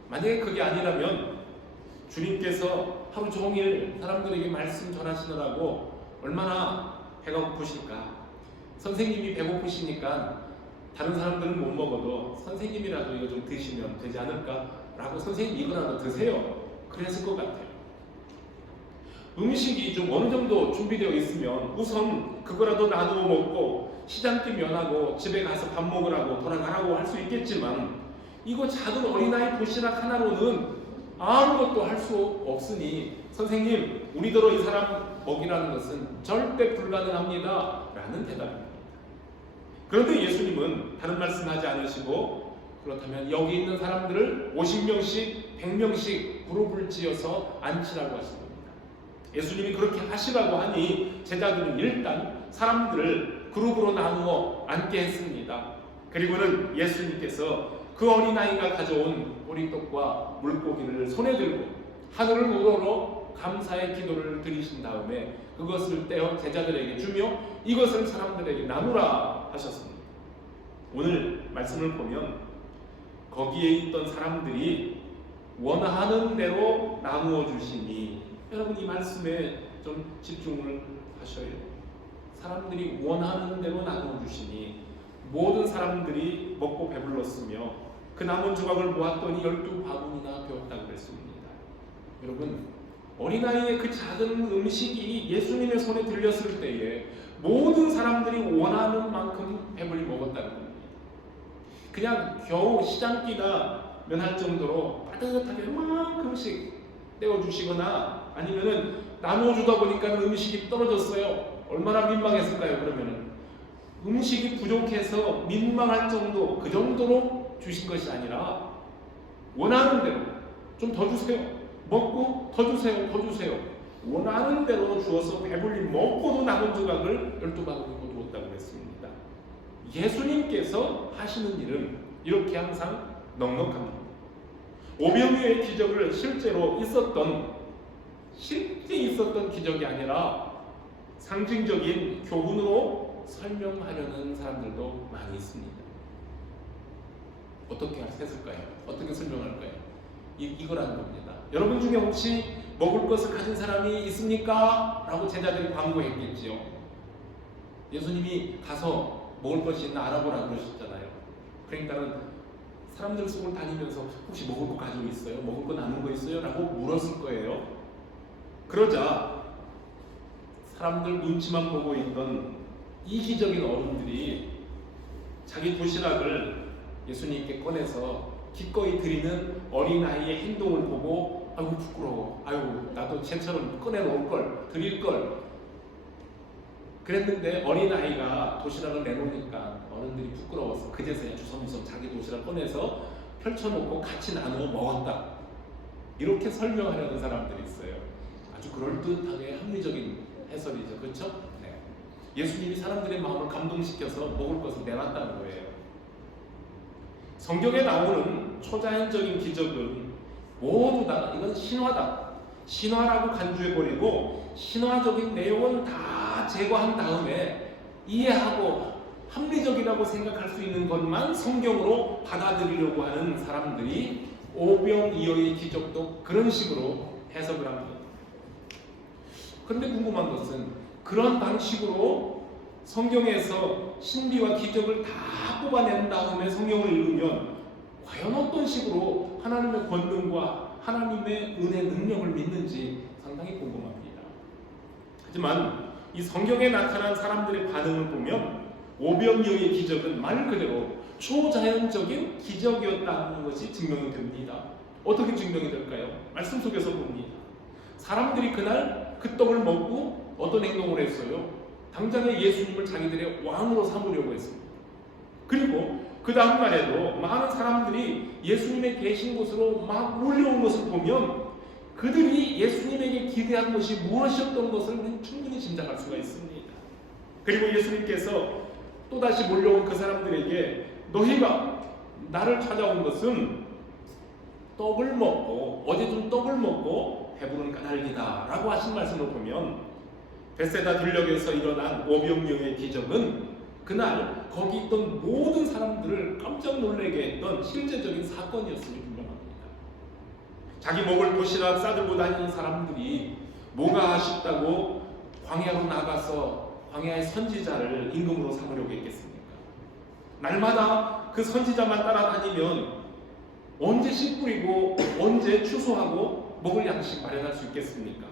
만약에 그게 아니라면 주님께서 하루 종일 사람들에게 말씀 전하시느라고 얼마나 배가 고프실까? 선생님이 배고프시니까 다른 사람들은 못 먹어도 선생님이라도 이거 좀 드시면 되지 않을까? 라고 선생님 이거라도 드세요. 그랬을 것 같아요. 음식이 좀 어느 정도 준비되어 있으면 우선 그거라도 나누어 먹고 시장길 면하고 집에 가서 밥 먹으라고 돌아가라고 할 수 있겠지만 이거 작은 어린아이 도시락 하나로는 아무것도 할 수 없으니 선생님, 우리더러 이 사람 먹이라는 것은 절대 불가능합니다. 라는 대답입니다. 그런데 예수님은 다른 말씀하지 않으시고 그렇다면 여기 있는 사람들을 50명씩 100명씩 그룹을 지어서 앉히라고 하십니다. 예수님이 그렇게 하시라고 하니 제자들은 일단 사람들을 그룹으로 나누어 앉게 했습니다. 그리고는 예수님께서 그 어린아이가 가져온 보리떡과 물고기를 손에 들고 하늘을 우러러 감사의 기도를 드리신 다음에 그것을 떼어 제자들에게 주며 이것을 사람들에게 나누라 하셨습니다. 오늘 말씀을 보면 거기에 있던 사람들이 원하는 대로 나누어 주시니, 여러분 이 말씀에 좀 집중을 하셔야 돼요. 사람들이 원하는 대로 나누어 주시니 모든 사람들이 먹고 배불렀으며 그 남은 조각을 모았더니 12바구니나 되었다고 그랬습니다. 여러분, 어린아이의 그 작은 음식이 예수님의 손에 들렸을 때에 모든 사람들이 원하는 만큼 배불리 먹었다는 겁니다. 그냥 겨우 시장기가 면할 정도로 따뜻하게 이만큼씩 떼어주시거나 아니면은 나눠주다 보니까 음식이 떨어졌어요. 얼마나 민망했을까요? 그러면은 음식이 부족해서 민망할 정도, 그 정도로 주신 것이 아니라 원하는 대로 좀 더 주세요. 먹고 더 주세요. 더 주세요. 원하는 대로 주어서 배불리 먹고도 남은 조각을 12바구니고 두었다고 했습니다. 예수님께서 하시는 일은 이렇게 항상 넉넉합니다. 오병이어의 기적을 실제 있었던 기적이 아니라 상징적인 교훈으로 설명하려는 사람들도 많이 있습니다. 어떻게 했을까요? 어떻게 설명할까요? 이거라는 겁니다. 여러분 중에 혹시 먹을 것을 가진 사람이 있습니까? 라고 제자들이 광고했겠지요. 예수님이 가서 먹을 것이 있나 알아보라 그러셨잖아요. 그러니까는 사람들 속을 다니면서 혹시 먹을 거 가지고 있어요? 먹을 거 남은 거 있어요? 라고 물었을 거예요. 그러자 사람들 눈치만 보고 있던 이기적인 어른들이 자기 도시락을 예수님께 꺼내서 기꺼이 드리는 어린아이의 행동을 보고 아이고 부끄러워, 아이고 나도 쟤처럼 꺼내놓을 걸, 드릴 걸 그랬는데 어린아이가 도시락을 내놓으니까 어른들이 부끄러워서 그제서야 주섬주섬 자기 도시락 꺼내서 펼쳐놓고 같이 나누어 먹었다, 이렇게 설명하려는 사람들이 있어요. 아주 그럴듯하게 합리적인 해설이죠. 그렇죠? 네. 예수님이 사람들의 마음을 감동시켜서 먹을 것을 내놨다는 거예요. 성경에 나오는 초자연적인 기적은 모두 다 이건 신화다, 신화라고 간주해버리고 신화적인 내용은 다 제거한 다음에 이해하고 합리적이라고 생각할 수 있는 것만 성경으로 받아들이려고 하는 사람들이 오병이어의 기적도 그런 식으로 해석을 합니다. 그런데 궁금한 것은 그런 방식으로 성경에서 신비와 기적을 다 뽑아낸 다음에 성경을 읽으면 과연 어떤 식으로 하나님의 권능과 하나님의 은혜 능력을 믿는지 상당히 궁금합니다. 하지만 이 성경에 나타난 사람들의 반응을 보면 오병이어의 기적은 말 그대로 초자연적인 기적이었다는 것이 증명이 됩니다. 어떻게 증명이 될까요? 말씀 속에서 봅니다. 사람들이 그날 그 떡을 먹고 어떤 행동을 했어요? 당장에 예수님을 자기들의 왕으로 삼으려고 했습니다. 그리고 그 다음 날에도 많은 사람들이 예수님의 계신 곳으로 막 몰려온 것을 보면 그들이 예수님에게 기대한 것이 무엇이었던 것을 우리는 충분히 짐작할 수가 있습니다. 그리고 예수님께서 또다시 몰려온 그 사람들에게 너희가 나를 찾아온 것은 떡을 먹고 어제 좀 떡을 먹고 배부른 까닭이다 라고 하신 말씀을 보면 벳세다 들녘에서 일어난 오병이어의 기적은 그날 거기 있던 모든 사람들을 깜짝 놀라게 했던 실제적인 사건이었음이 분명합니다. 자기 먹을 도시락 싸들고 다니는 사람들이 뭐가 아쉽다고 광야로 나가서 광야의 선지자를 임금으로 삼으려고 했겠습니까? 날마다 그 선지자만 따라다니면 언제 씨 뿌리고 언제 추수하고 먹을 양식 마련할 수 있겠습니까?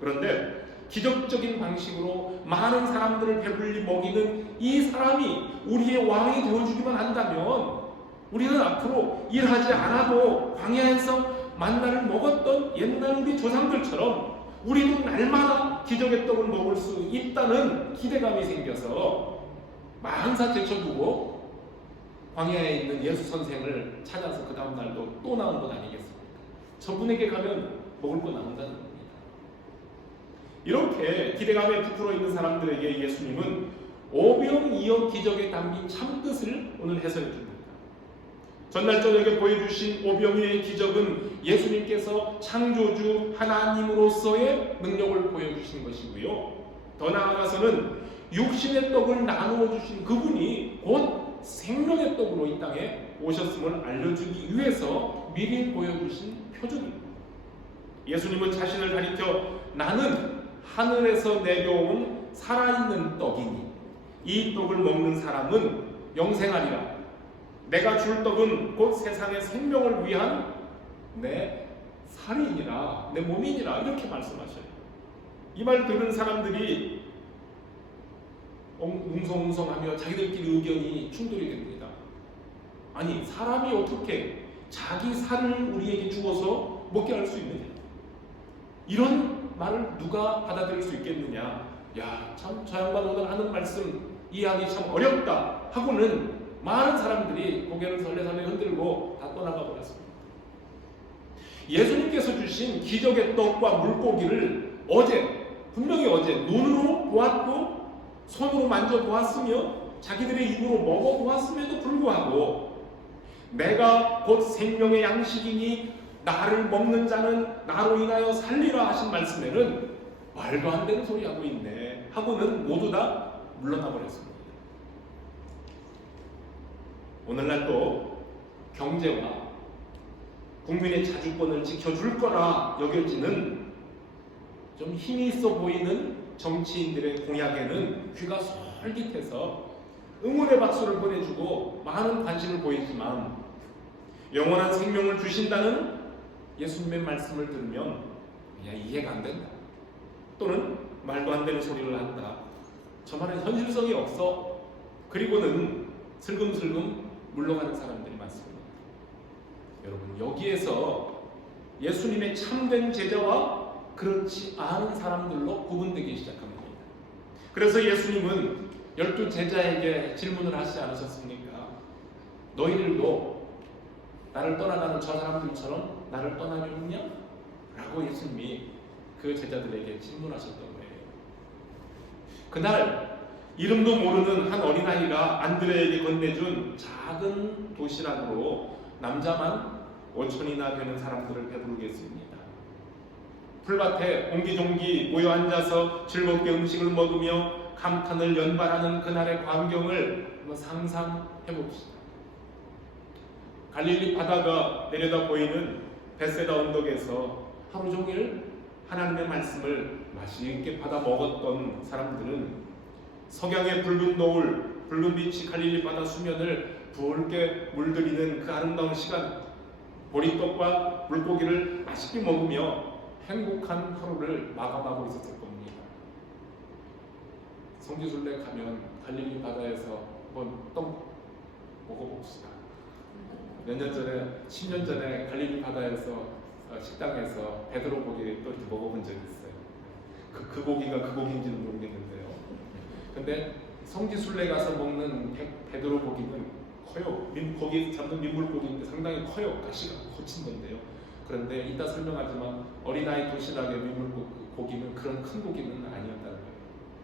그런데 기적적인 방식으로 많은 사람들을 배불리 먹이는 이 사람이 우리의 왕이 되어주기만 한다면 우리는 앞으로 일하지 않아도 광야에서 만나를 먹었던 옛날 우리 조상들처럼 우리도 날마다 기적의 떡을 먹을 수 있다는 기대감이 생겨서 만사 제쳐두고 광야에 있는 예수 선생을 찾아서 그 다음 날도 또 나온 것 아니겠습니까? 저분에게 가면 먹을 거 나온다는 겁니다. 이렇게 기대감에 부풀어 있는 사람들에게 예수님은 오병이어 기적에 담긴 참뜻을 오늘 해설해 줍니다. 전날 저녁에 보여주신 오병이어의 기적은 예수님께서 창조주 하나님으로서의 능력을 보여주신 것이고요. 더 나아가서는 육신의 떡을 나누어 주신 그분이 곧 생명의 떡으로 이 땅에 오셨음을 알려주기 위해서 미리 보여주신 표적입니다. 예수님은 자신을 가리켜 나는 하늘에서 내려온 살아있는 떡이니 이 떡을 먹는 사람은 영생하리라. 내가 줄 떡은 곧 세상의 생명을 위한 내 살이니라, 내 몸이니라 이렇게 말씀하셔요. 이 말 들은 사람들이 웅성웅성하며 자기들끼리 의견이 충돌이 됩니다. 아니 사람이 어떻게 자기 살을 우리에게 주어서 먹게 할 수 있느냐? 이런 말을 누가 받아들일 수 있겠느냐? 야, 참 저 양반 오늘 하는 말씀 이해하기 참 어렵다 하고는 많은 사람들이 고개를 설레설레 흔들고 다 떠나가 버렸습니다. 예수님께서 주신 기적의 떡과 물고기를 분명히 어제 눈으로 보았고 손으로 만져보았으며 자기들의 입으로 먹어보았음에도 불구하고 내가 곧 생명의 양식이니 나를 먹는 자는 나로 인하여 살리라 하신 말씀에는 말도 안 되는 소리 하고 있네 하고는 모두 다 물러나 버렸습니다. 오늘날 또 경제와 국민의 자주권을 지켜줄 거라 여겨지는 좀 힘이 있어 보이는 정치인들의 공약에는 귀가 솔깃해서 응원의 박수를 보내주고 많은 관심을 보이지만 영원한 생명을 주신다는 예수님의 말씀을 들으면 그냥 이해가 안 된다. 또는 말도 안 되는 소리를 한다. 저 말은 현실성이 없어. 그리고는 슬금슬금 물러가는 사람들이 많습니다. 여러분 여기에서 예수님의 참된 제자와 그렇지 않은 사람들로 구분되기 시작합니다. 그래서 예수님은 12 제자에게 질문을 하시지 않으셨습니까? 너희들도 나를 떠나가는 저 사람들처럼 나를 떠나려느냐? 라고 예수님이 그 제자들에게 질문하셨던 거예요. 그날 이름도 모르는 한 어린아이가 안드레에게 건네준 작은 도시락으로 남자만 5천이나 되는 사람들을 배부르게 했습니다. 풀밭에 옹기종기 모여 앉아서 즐겁게 음식을 먹으며 감탄을 연발하는 그날의 광경을 한번 상상해 봅시다. 갈릴리 바다가 내려다 보이는 벳세다 언덕에서 하루 종일 하나님의 말씀을 맛있게 받아 먹었던 사람들은 석양의 붉은 노을, 붉은 빛이 갈릴리 바다 수면을 붉게 물들이는 그 아름다운 시간, 보리떡과 물고기를 맛있게 먹으며 행복한 하루를 마감하고 있었을 겁니다. 성지순례 가면 갈릴리 바다에서 한번 떡 먹어봅시다. 몇 년 전에, 10년 전에 갈릴리 바다에서 식당에서 베드로 고기를 또 이렇게 먹어본 적이 있어요. 그 고기가 그 고기인지는 모르겠는데요. 근데 성지순례 가서 먹는 베드로 고기는 커요. 거기 잡는 민물고기인데 상당히 커요. 가시가 거친 건데요. 그런데 이따 설명하지만 어린아이 도시락의 민물고기는 그런 큰 고기는 아니었다는 거예요.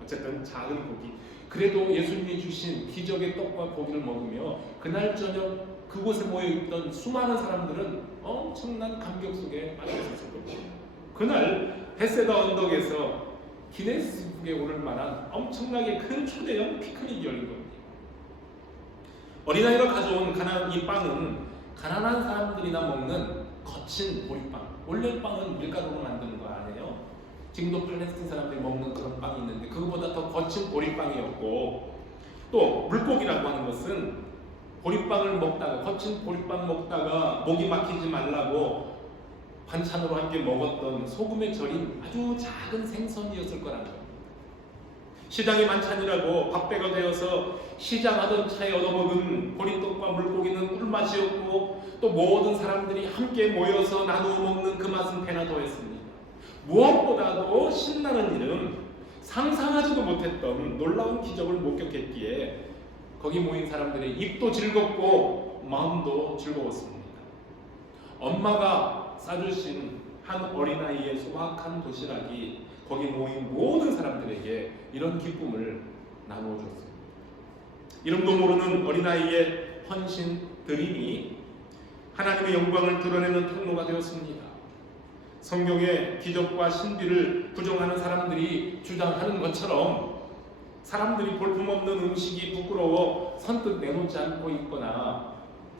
어쨌든 작은 고기. 그래도 예수님이 주신 기적의 떡과 고기를 먹으며 그날 저녁 그곳에 모여있던 수많은 사람들은 엄청난 감격 속에 빠져 있었을 겁니다. 그날 베세다 언덕에서 기네스북에 오를 만한 엄청나게 큰 초대형 피크닉이 열린 겁니다. 어린아이가 가져온 이 빵은 가난한 사람들이나 먹는 거친 보리빵. 원래 빵은 밀가루로 만드는 거 아니에요? 지금도 팔레스틴 사람들이 먹는 그런 빵이 있는데 그거보다 더 거친 보리빵이었고, 또 물고기라고 하는 것은 보리빵을 먹다가, 거친 보리빵 먹다가 목이 막히지 말라고 반찬으로 함께 먹었던 소금에 절인 아주 작은 생선이었을 거라는 겁니다. 시장의 만찬이라고 밥배가 되어서 시장하던 차에 얻어먹은 보리떡과 물고기는 꿀맛이었고, 또 모든 사람들이 함께 모여서 나누어 먹는 그 맛은 배나 더했습니다. 무엇보다도 신나는 일은 상상하지도 못했던 놀라운 기적을 목격했기에 거기 모인 사람들의 입도 즐겁고 마음도 즐거웠습니다. 엄마가 싸주신 한 어린아이의 소박한 도시락이 거기 모인 모든 사람들에게 이런 기쁨을 나누어 줬습니다. 이름도 모르는 어린아이의 헌신 드림이 하나님의 영광을 드러내는 통로가 되었습니다. 성경의 기적과 신비를 부정하는 사람들이 주장하는 것처럼 사람들이 볼품없는 음식이 부끄러워 선뜻 내놓지 않고 있거나,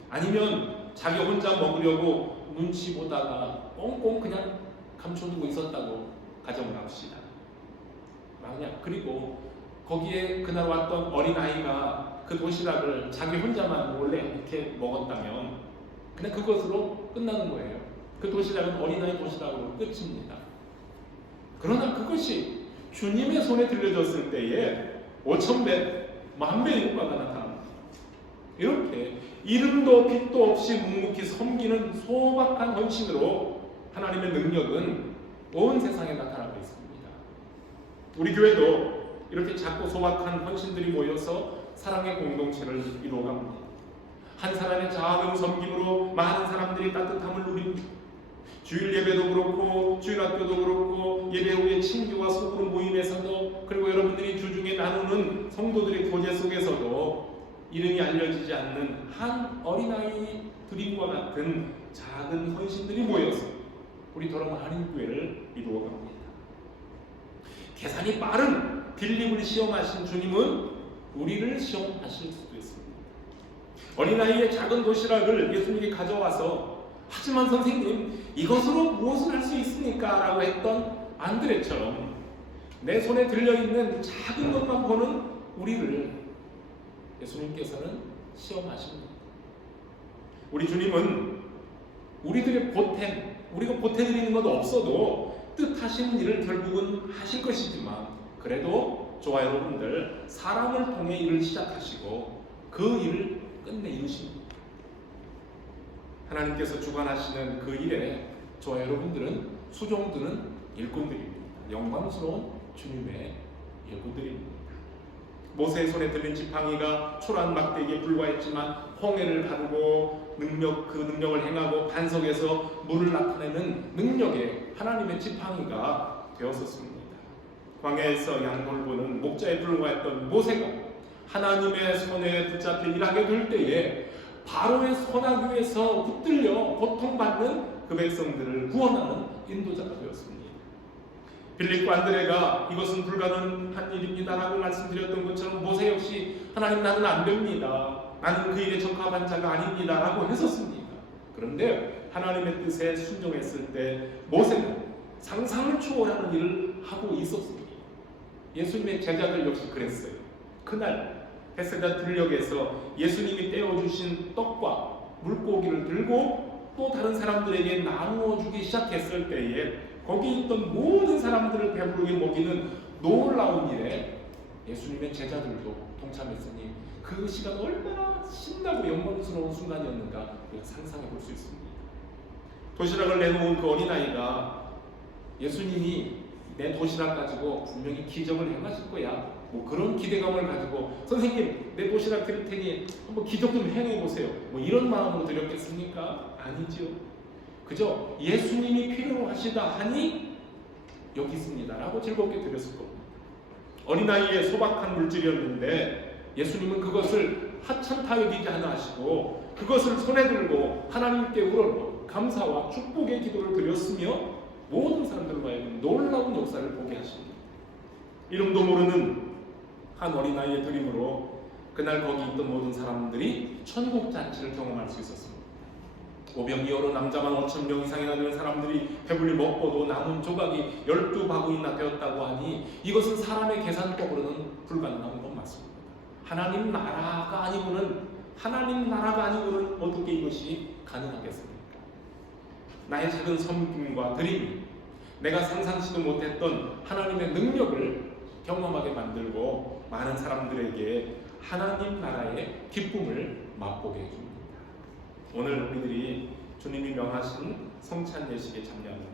아니면 자기 혼자 먹으려고 눈치 보다가 꽁꽁 그냥 감춰두고 있었다고 가정을 합시다. 만약 그리고 거기에 그날 왔던 어린아이가 그 도시락을 자기 혼자만 몰래 이렇게 먹었다면 그냥 그것으로 끝나는 거예요. 그 도시락은 어린아이 도시락으로 끝입니다. 그러나 그것이 주님의 손에 들려졌을 때에 5,000배, 10,000배의 효과가 나타납니다. 이렇게 이름도 빛도 없이 묵묵히 섬기는 소박한 헌신으로 하나님의 능력은 온 세상에 나타나고 있습니다. 우리 교회도 이렇게 작고 소박한 헌신들이 모여서 사랑의 공동체를 이루어갑니다. 한 사람의 작은 섬김으로 많은 사람들이 따뜻함을 누립니다. 주일 예배도 그렇고 주일 학교도 그렇고 예배 후에 친교와 소그룹 모임에서도, 그리고 여러분들이 주중에 나누는 성도들의 교제 속에서도 이름이 알려지지 않는 한 어린아이 드림과 같은 작은 헌신들이 모여서 우리 도롱 한인교회를 이루어갑니다. 계산이 빠른 빌립을 시험하신 주님은 우리를 시험하실 수도 있습니다. 어린아이의 작은 도시락을 예수님이 가져와서, 하지만 선생님 이것으로 무엇을 할 수 있습니까? 라고 했던 안드레처럼 내 손에 들려있는 작은 것만 보는 우리를 예수님께서는 시험하십니다. 우리 주님은 우리들의 보탬, 우리가 보태드리는 것 없어도 뜻하시는 일을 결국은 하실 것이지만, 그래도 저와 여러분들 사람을 통해 일을 시작하시고 그 일을 끝내 이루십니다. 하나님께서 주관하시는 그 일에 저와 여러분들은, 수종들은 일꾼들입니다. 영광스러운 주님의 일꾼들입니다. 모세의 손에 들린 지팡이가 초라한 막대기에 불과했지만 홍해를 가르고 그 능력을 행하고 반석에서 물을 나타내는 능력의 하나님의 지팡이가 되었었습니다. 광야에서 양돌 보는 목자에 불과했던 모세가 하나님의 손에 붙잡혀 일하게 될 때에 바로의 손아귀 위에서 붙들려 고통받는 그 백성들을 구원하는 인도자가 되었습니다. 빌립과 안드레가 이것은 불가능한 일입니다라고 말씀드렸던 것처럼 모세 역시 하나님 나는 안 됩니다, 나는 그 일에 적합한 자가 아닙니다라고 했었습니다. 그런데 하나님의 뜻에 순종했을 때 모세는 상상을 초월하는 일을 하고 있었습니다. 예수님의 제자들 역시 그랬어요. 그날 베세다 들녘에서 예수님이 떼어주신 떡과 물고기를 들고 또 다른 사람들에게 나누어 주기 시작했을 때에 거기 있던 모든 사람들을 배부르게 먹이는 놀라운 일에 예수님의 제자들도 동참했으니 그 시간 얼마나 신나고 영광스러운 순간이었는가 우리가 상상해 볼 수 있습니다. 도시락을 내놓은 그 어린아이가 예수님이 내 도시락 가지고 분명히 기적을 행하실 거야, 뭐 그런 기대감을 가지고 선생님 내 도시락 드릴 테니 한번 기적 좀 행해 보세요, 뭐 이런 마음으로 드렸겠습니까? 아니지요. 그저 예수님이 필요로 하시다 하니 여기 있습니다 라고 즐겁게 드렸을 겁니다. 어린아이의 소박한 물질이었는데 예수님은 그것을 하찮다 여기지 않아 하시고 그것을 손에 들고 하나님께 우러러 감사와 축복의 기도를 드렸으며 모든 사람들과 놀라운 역사를 보게 하십니다. 이름도 모르는 한 어린아이의 드림으로 그날 거기 있던 모든 사람들이 천국 잔치를 경험할 수 있었습니다. 오병이어로 남자만 5,000명 이상이나 되는 사람들이 배불리 먹고도 남은 조각이 12바구니나 되었다고 하니 이것은 사람의 계산법으로는 불가능한 건 맞습니다. 하나님 나라가 아니고는 어떻게 이것이 가능하겠습니까? 나의 작은 섬김과 드림, 내가 상상치도 못했던 하나님의 능력을 경험하게 만들고 많은 사람들에게 하나님 나라의 기쁨을 맛보게 해줍니다. 오늘 우리들이 주님이 명하신 성찬 예식에 참여합니다.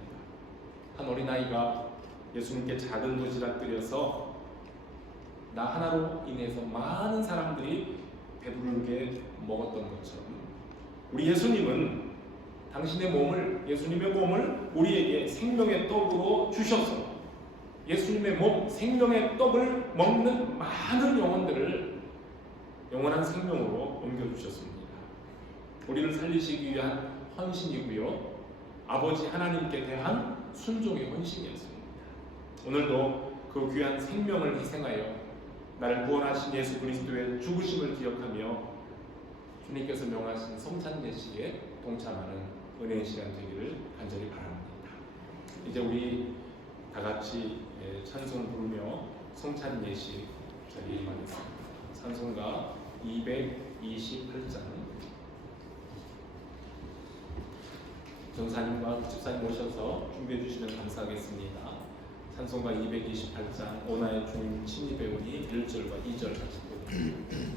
한 어린아이가 예수님께 작은 도시락 드려서 나 하나로 인해서 많은 사람들이 배부르게 먹었던 것처럼 우리 예수님은 예수님의 몸을 우리에게 생명의 떡으로 주셔서 예수님의 몸, 생명의 떡을 먹는 많은 영혼들을 영원한 생명으로 옮겨주셨습니다. 우리를 살리시기 위한 헌신이고요, 아버지 하나님께 대한 순종의 헌신이었습니다. 오늘도 그 귀한 생명을 희생하여 나를 구원하신 예수 그리스도의 죽으심을 기억하며 주님께서 명하신 성찬 예식에 동참하는 은혜의 시간 되기를 간절히 바랍니다. 이제 우리 다 같이 찬송 부르며 성찬 예식 자리에 임하겠습니다. 찬송가 228장 전사님과 집사님 오셔서 준비해 주시면 감사하겠습니다. 찬송가 228장 오나의 주님 친히 배우니 1절과 2절 같이 보겠습니다.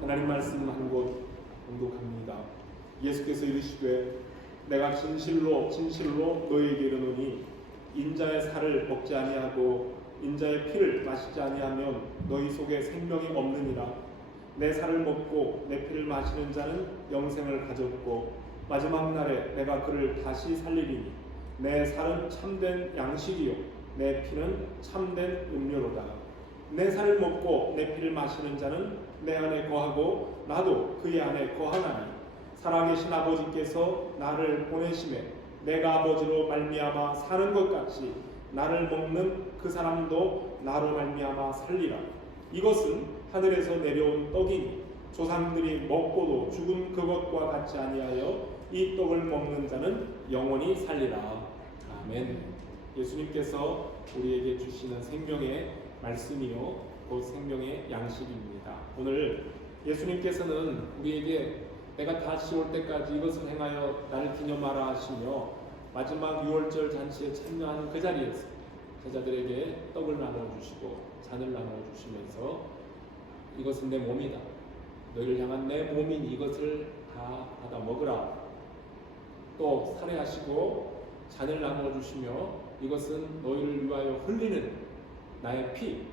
하나님 말씀 한 곳 봉독합니다. 예수께서 이르시되 내가 진실로 너희에게 이르노니 인자의 살을 먹지 아니하고 인자의 피를 마시지 아니하면 너희 속에 생명이 없느니라. 내 살을 먹고 내 피를 마시는 자는 영생을 가졌고 마지막 날에 내가 그를 다시 살리리니 내 살은 참된 양식이요 내 피는 참된 음료로다. 내 살을 먹고 내 피를 마시는 자는 내 안에 거하고 나도 그의 안에 거하나니 살아계신 아버지께서 나를 보내심에 내가 아버지로 말미암아 사는 것 같이 나를 먹는 그 사람도 나로 말미암아 살리라. 이것은 하늘에서 내려온 떡이니 조상들이 먹고도 죽은 그것과 같지 아니하여 이 떡을 먹는 자는 영원히 살리라. 아멘. 예수님께서 우리에게 주시는 생명의 말씀이요 곧 생명의 양식입니다. 오늘 예수님께서는 우리에게 내가 다시 올 때까지 이것을 행하여 나를 기념하라 하시며 마지막 6월절 잔치에 참여하는 그 자리에서 제자들에게 떡을 나눠주시고 잔을 나눠주시면서 이것은 내 몸이다. 너희를 향한 내 몸이니 이것을 다 받아 먹으라. 또 살해하시고 잔을 나눠주시며 이것은 너희를 위하여 흘리는 나의 피,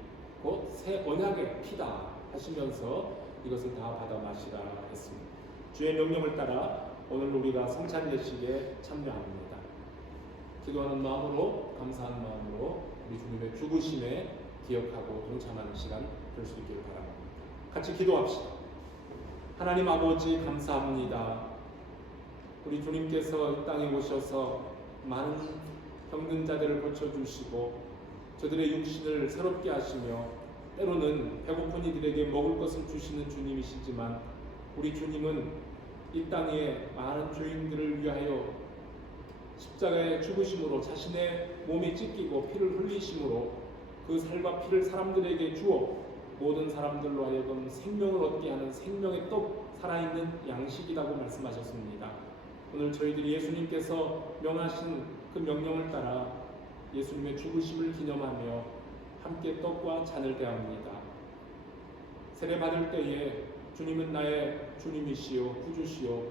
곧 새 언약의 피다 하시면서 이것을 다 받아 마시라 했습니다. 주의 명령을 따라 오늘 우리가 성찬 예식에 참여합니다. 기도하는 마음으로 감사한 마음으로 우리 주님의 죽으심에 기억하고 동참하는 시간 될 수 있기를 바랍니다. 같이 기도합시다. 하나님 아버지 감사합니다. 우리 주님께서 이 땅에 오셔서 많은 병든 자들을 고쳐주시고 저들의 육신을 새롭게 하시며 때로는 배고픈 이들에게 먹을 것을 주시는 주님이시지만 우리 주님은 이 땅에 많은 죄인들을 위하여 십자가의 죽으심으로 자신의 몸이 찢기고 피를 흘리심으로 그 살과 피를 사람들에게 주어 모든 사람들로 하여금 생명을 얻게 하는 생명의 떡, 살아있는 양식이라고 말씀하셨습니다. 오늘 저희들이 예수님께서 명하신 그 명령을 따라 예수님의 죽으심을 기념하며 함께 떡과 잔을 대합니다. 세례 받을 때에 주님은 나의 주님이시요 구주시요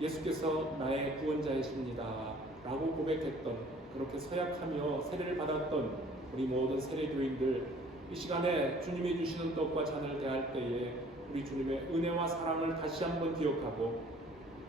예수께서 나의 구원자이십니다 라고 고백했던, 그렇게 서약하며 세례를 받았던 우리 모든 세례교인들, 이 시간에 주님이 주시는 떡과 잔을 대할 때에 우리 주님의 은혜와 사랑을 다시 한번 기억하고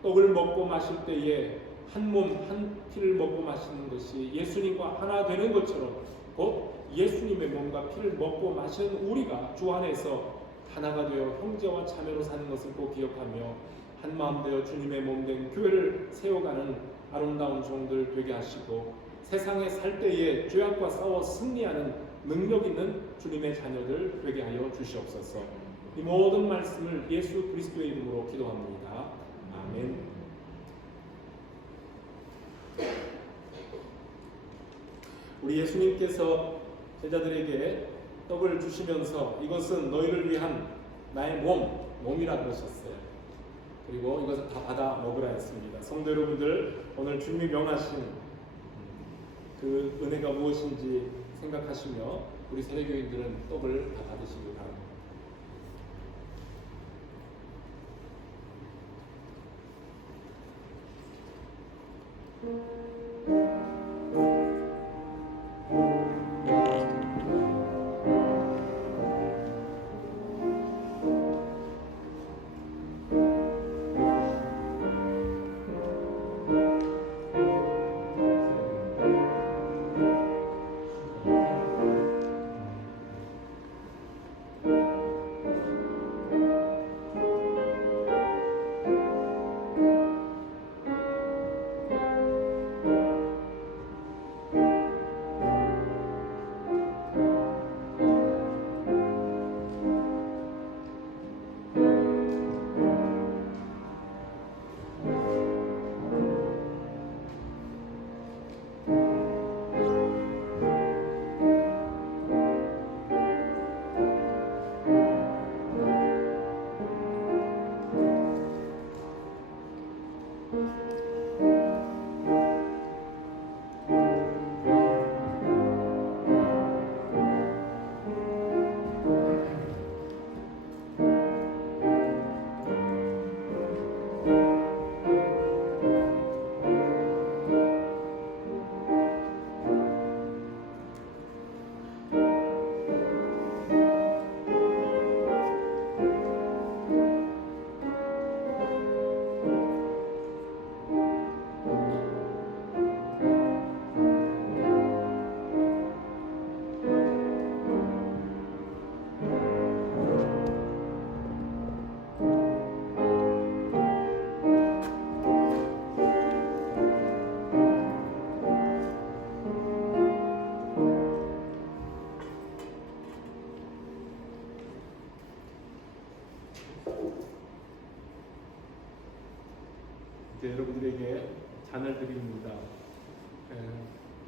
떡을 먹고 마실 때에 한 몸 한 피를 먹고 마시는 것이 예수님과 하나 되는 것처럼 곧 예수님의 몸과 피를 먹고 마시는 우리가 주 안에서 하나가 되어 형제와 자매로 사는 것을 꼭 기억하며 한 마음 되어 주님의 몸 된 교회를 세워가는 아름다운 종들 되게 하시고 세상에 살 때에 죄악과 싸워 승리하는 능력 있는 주님의 자녀들 되게 하여 주시옵소서. 이 모든 말씀을 예수 그리스도의 이름으로 기도합니다. 아멘. 우리 예수님께서 제자들에게 떡을 주시면서 이것은 너희를 위한 나의 몸이라 그러셨어요. 그리고 이것을 다 받아 먹으라 했습니다. 성도 여러분들, 오늘 주님이 명하신 그 은혜가 무엇인지 생각하시며 우리 세례교인들은 떡을 다 받으시기 바랍니다.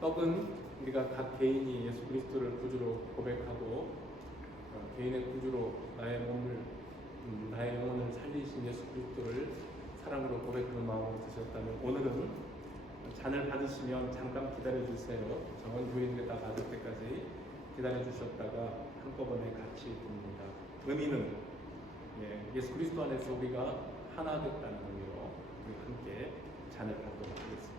떡은 우리가 각 개인이 예수 그리스도를 구주로 고백하고 개인의 구주로 나의 영혼을 살리신 예수 그리스도를 사랑으로 고백하는 마음으로 드셨다면, 오늘은 잔을 받으시면 잠깐 기다려주세요. 정원 부인에게 다 받을 때까지 기다려주셨다가 한꺼번에 같이 봅니다. 의미는 예수 그리스도 안에서 우리가 하나 됐다는 의미로 우리 함께 잔을 받도록 하겠습니다.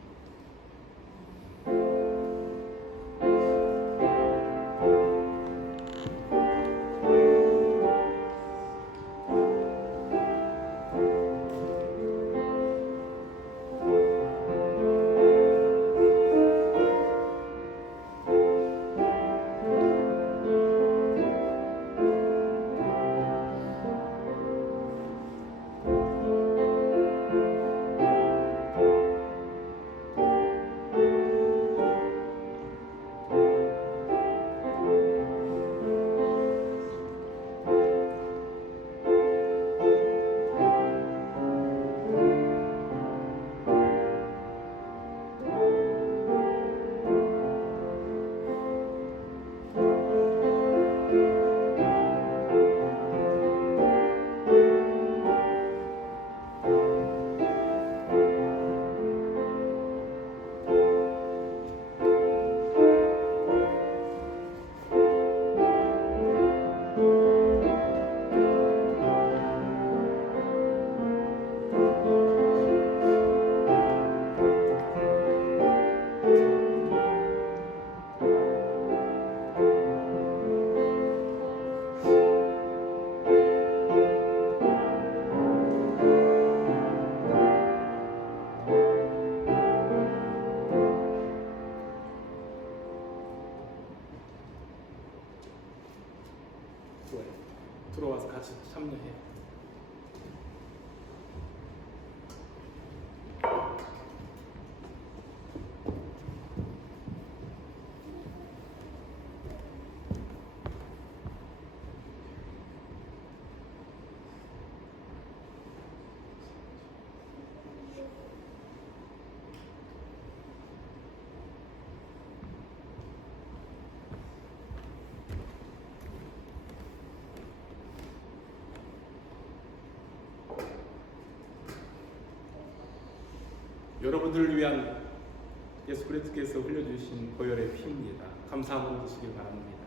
들어와서 같이 참여해. 여러분들을 위한 예수 그리스도께서 흘려주신 보혈의 피입니다. 감사하고 드시길 바랍니다.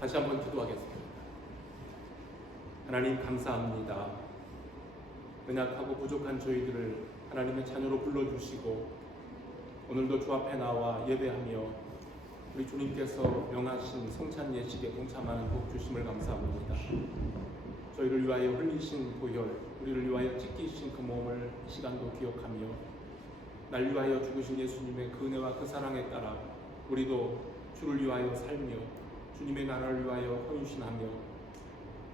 다시 한번 기도하겠습니다. 하나님 감사합니다. 연약하고 부족한 저희들을 하나님의 자녀로 불러주시고 오늘도 주 앞에 나와 예배하며 우리 주님께서 명하신 성찬 예식에 동참하는 복 주심을 감사합니다. 저희를 위하여 흘리신 보혈, 우리를 위하여 찢기신 그 몸을 이 시간도 기억하며 날 위하여 죽으신 예수님의 그 은혜와 그 사랑에 따라 우리도 주를 위하여 살며 주님의 나라를 위하여 헌신하며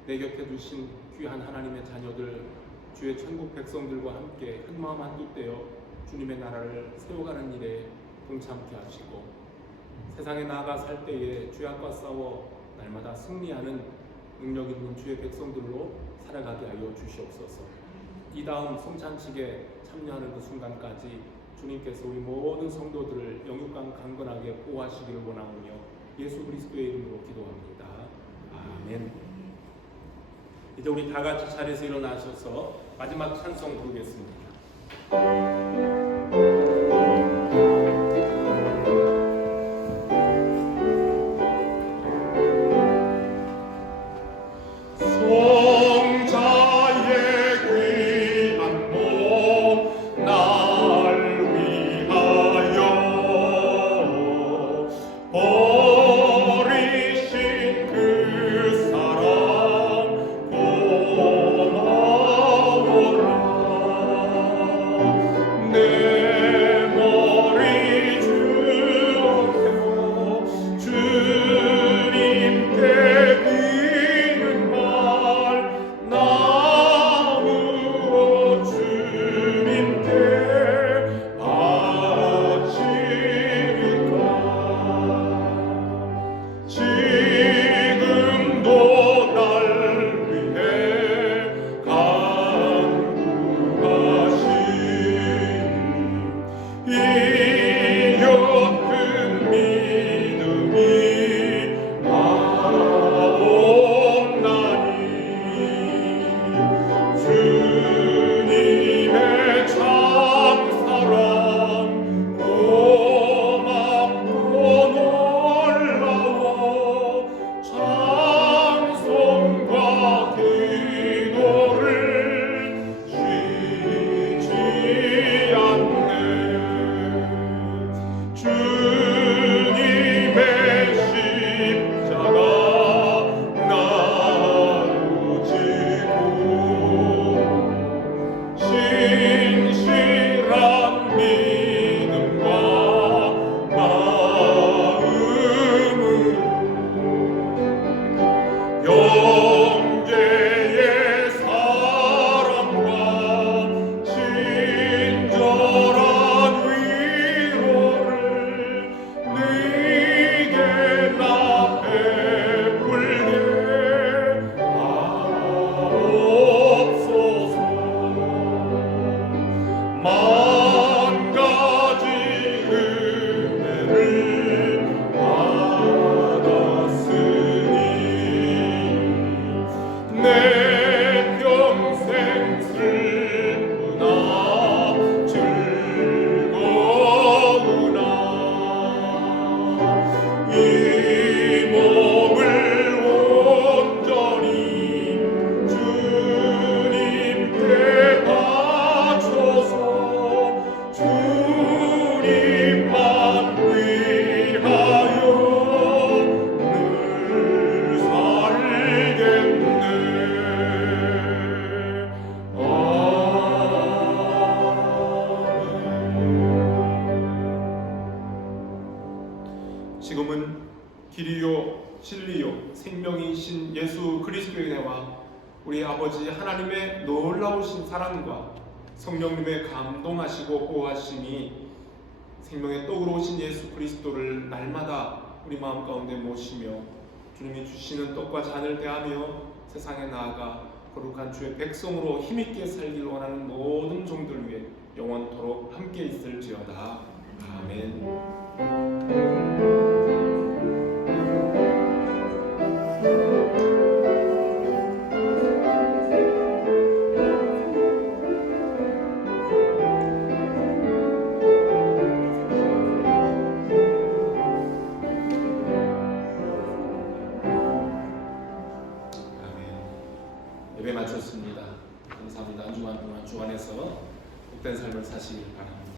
내 곁에 두신 귀한 하나님의 자녀들, 주의 천국 백성들과 함께 한마음 한뜻 되어 주님의 나라를 세워가는 일에 동참케 하시고 세상에 나아가 살 때에 죄악과 싸워 날마다 승리하는 능력 있는 주의 백성들로 살아가게 하여 주시옵소서. 이 다음 성찬식에 참여하는 그 순간까지 주님께서 우리 모든 성도들을 영육간 강건하게 보호하시기를 원하오며 예수 그리스도의 이름으로 기도합니다. 아멘. 이제 우리 다 같이 자리에서 일어나셔서 마지막 찬송 부르겠습니다. 내 지금은 길이요 진리요 생명이신 예수 그리스도의 은혜와 우리 아버지 하나님의 놀라우신 사랑과 성령님의 감동하시고 보호하심이 생명의 떡으로 오신 예수 그리스도를 날마다 우리 마음 가운데 모시며 주님이 주시는 떡과 잔을 대하며 세상에 나아가 거룩한 주의 백성으로 힘있게 살길 원하는 모든 종들 위해 영원토록 함께 있을지어다. 아멘. 예배 마쳤습니다. 감사합니다. 한 주간 동안 주 안에서 복된 삶을 사시길 바랍니다.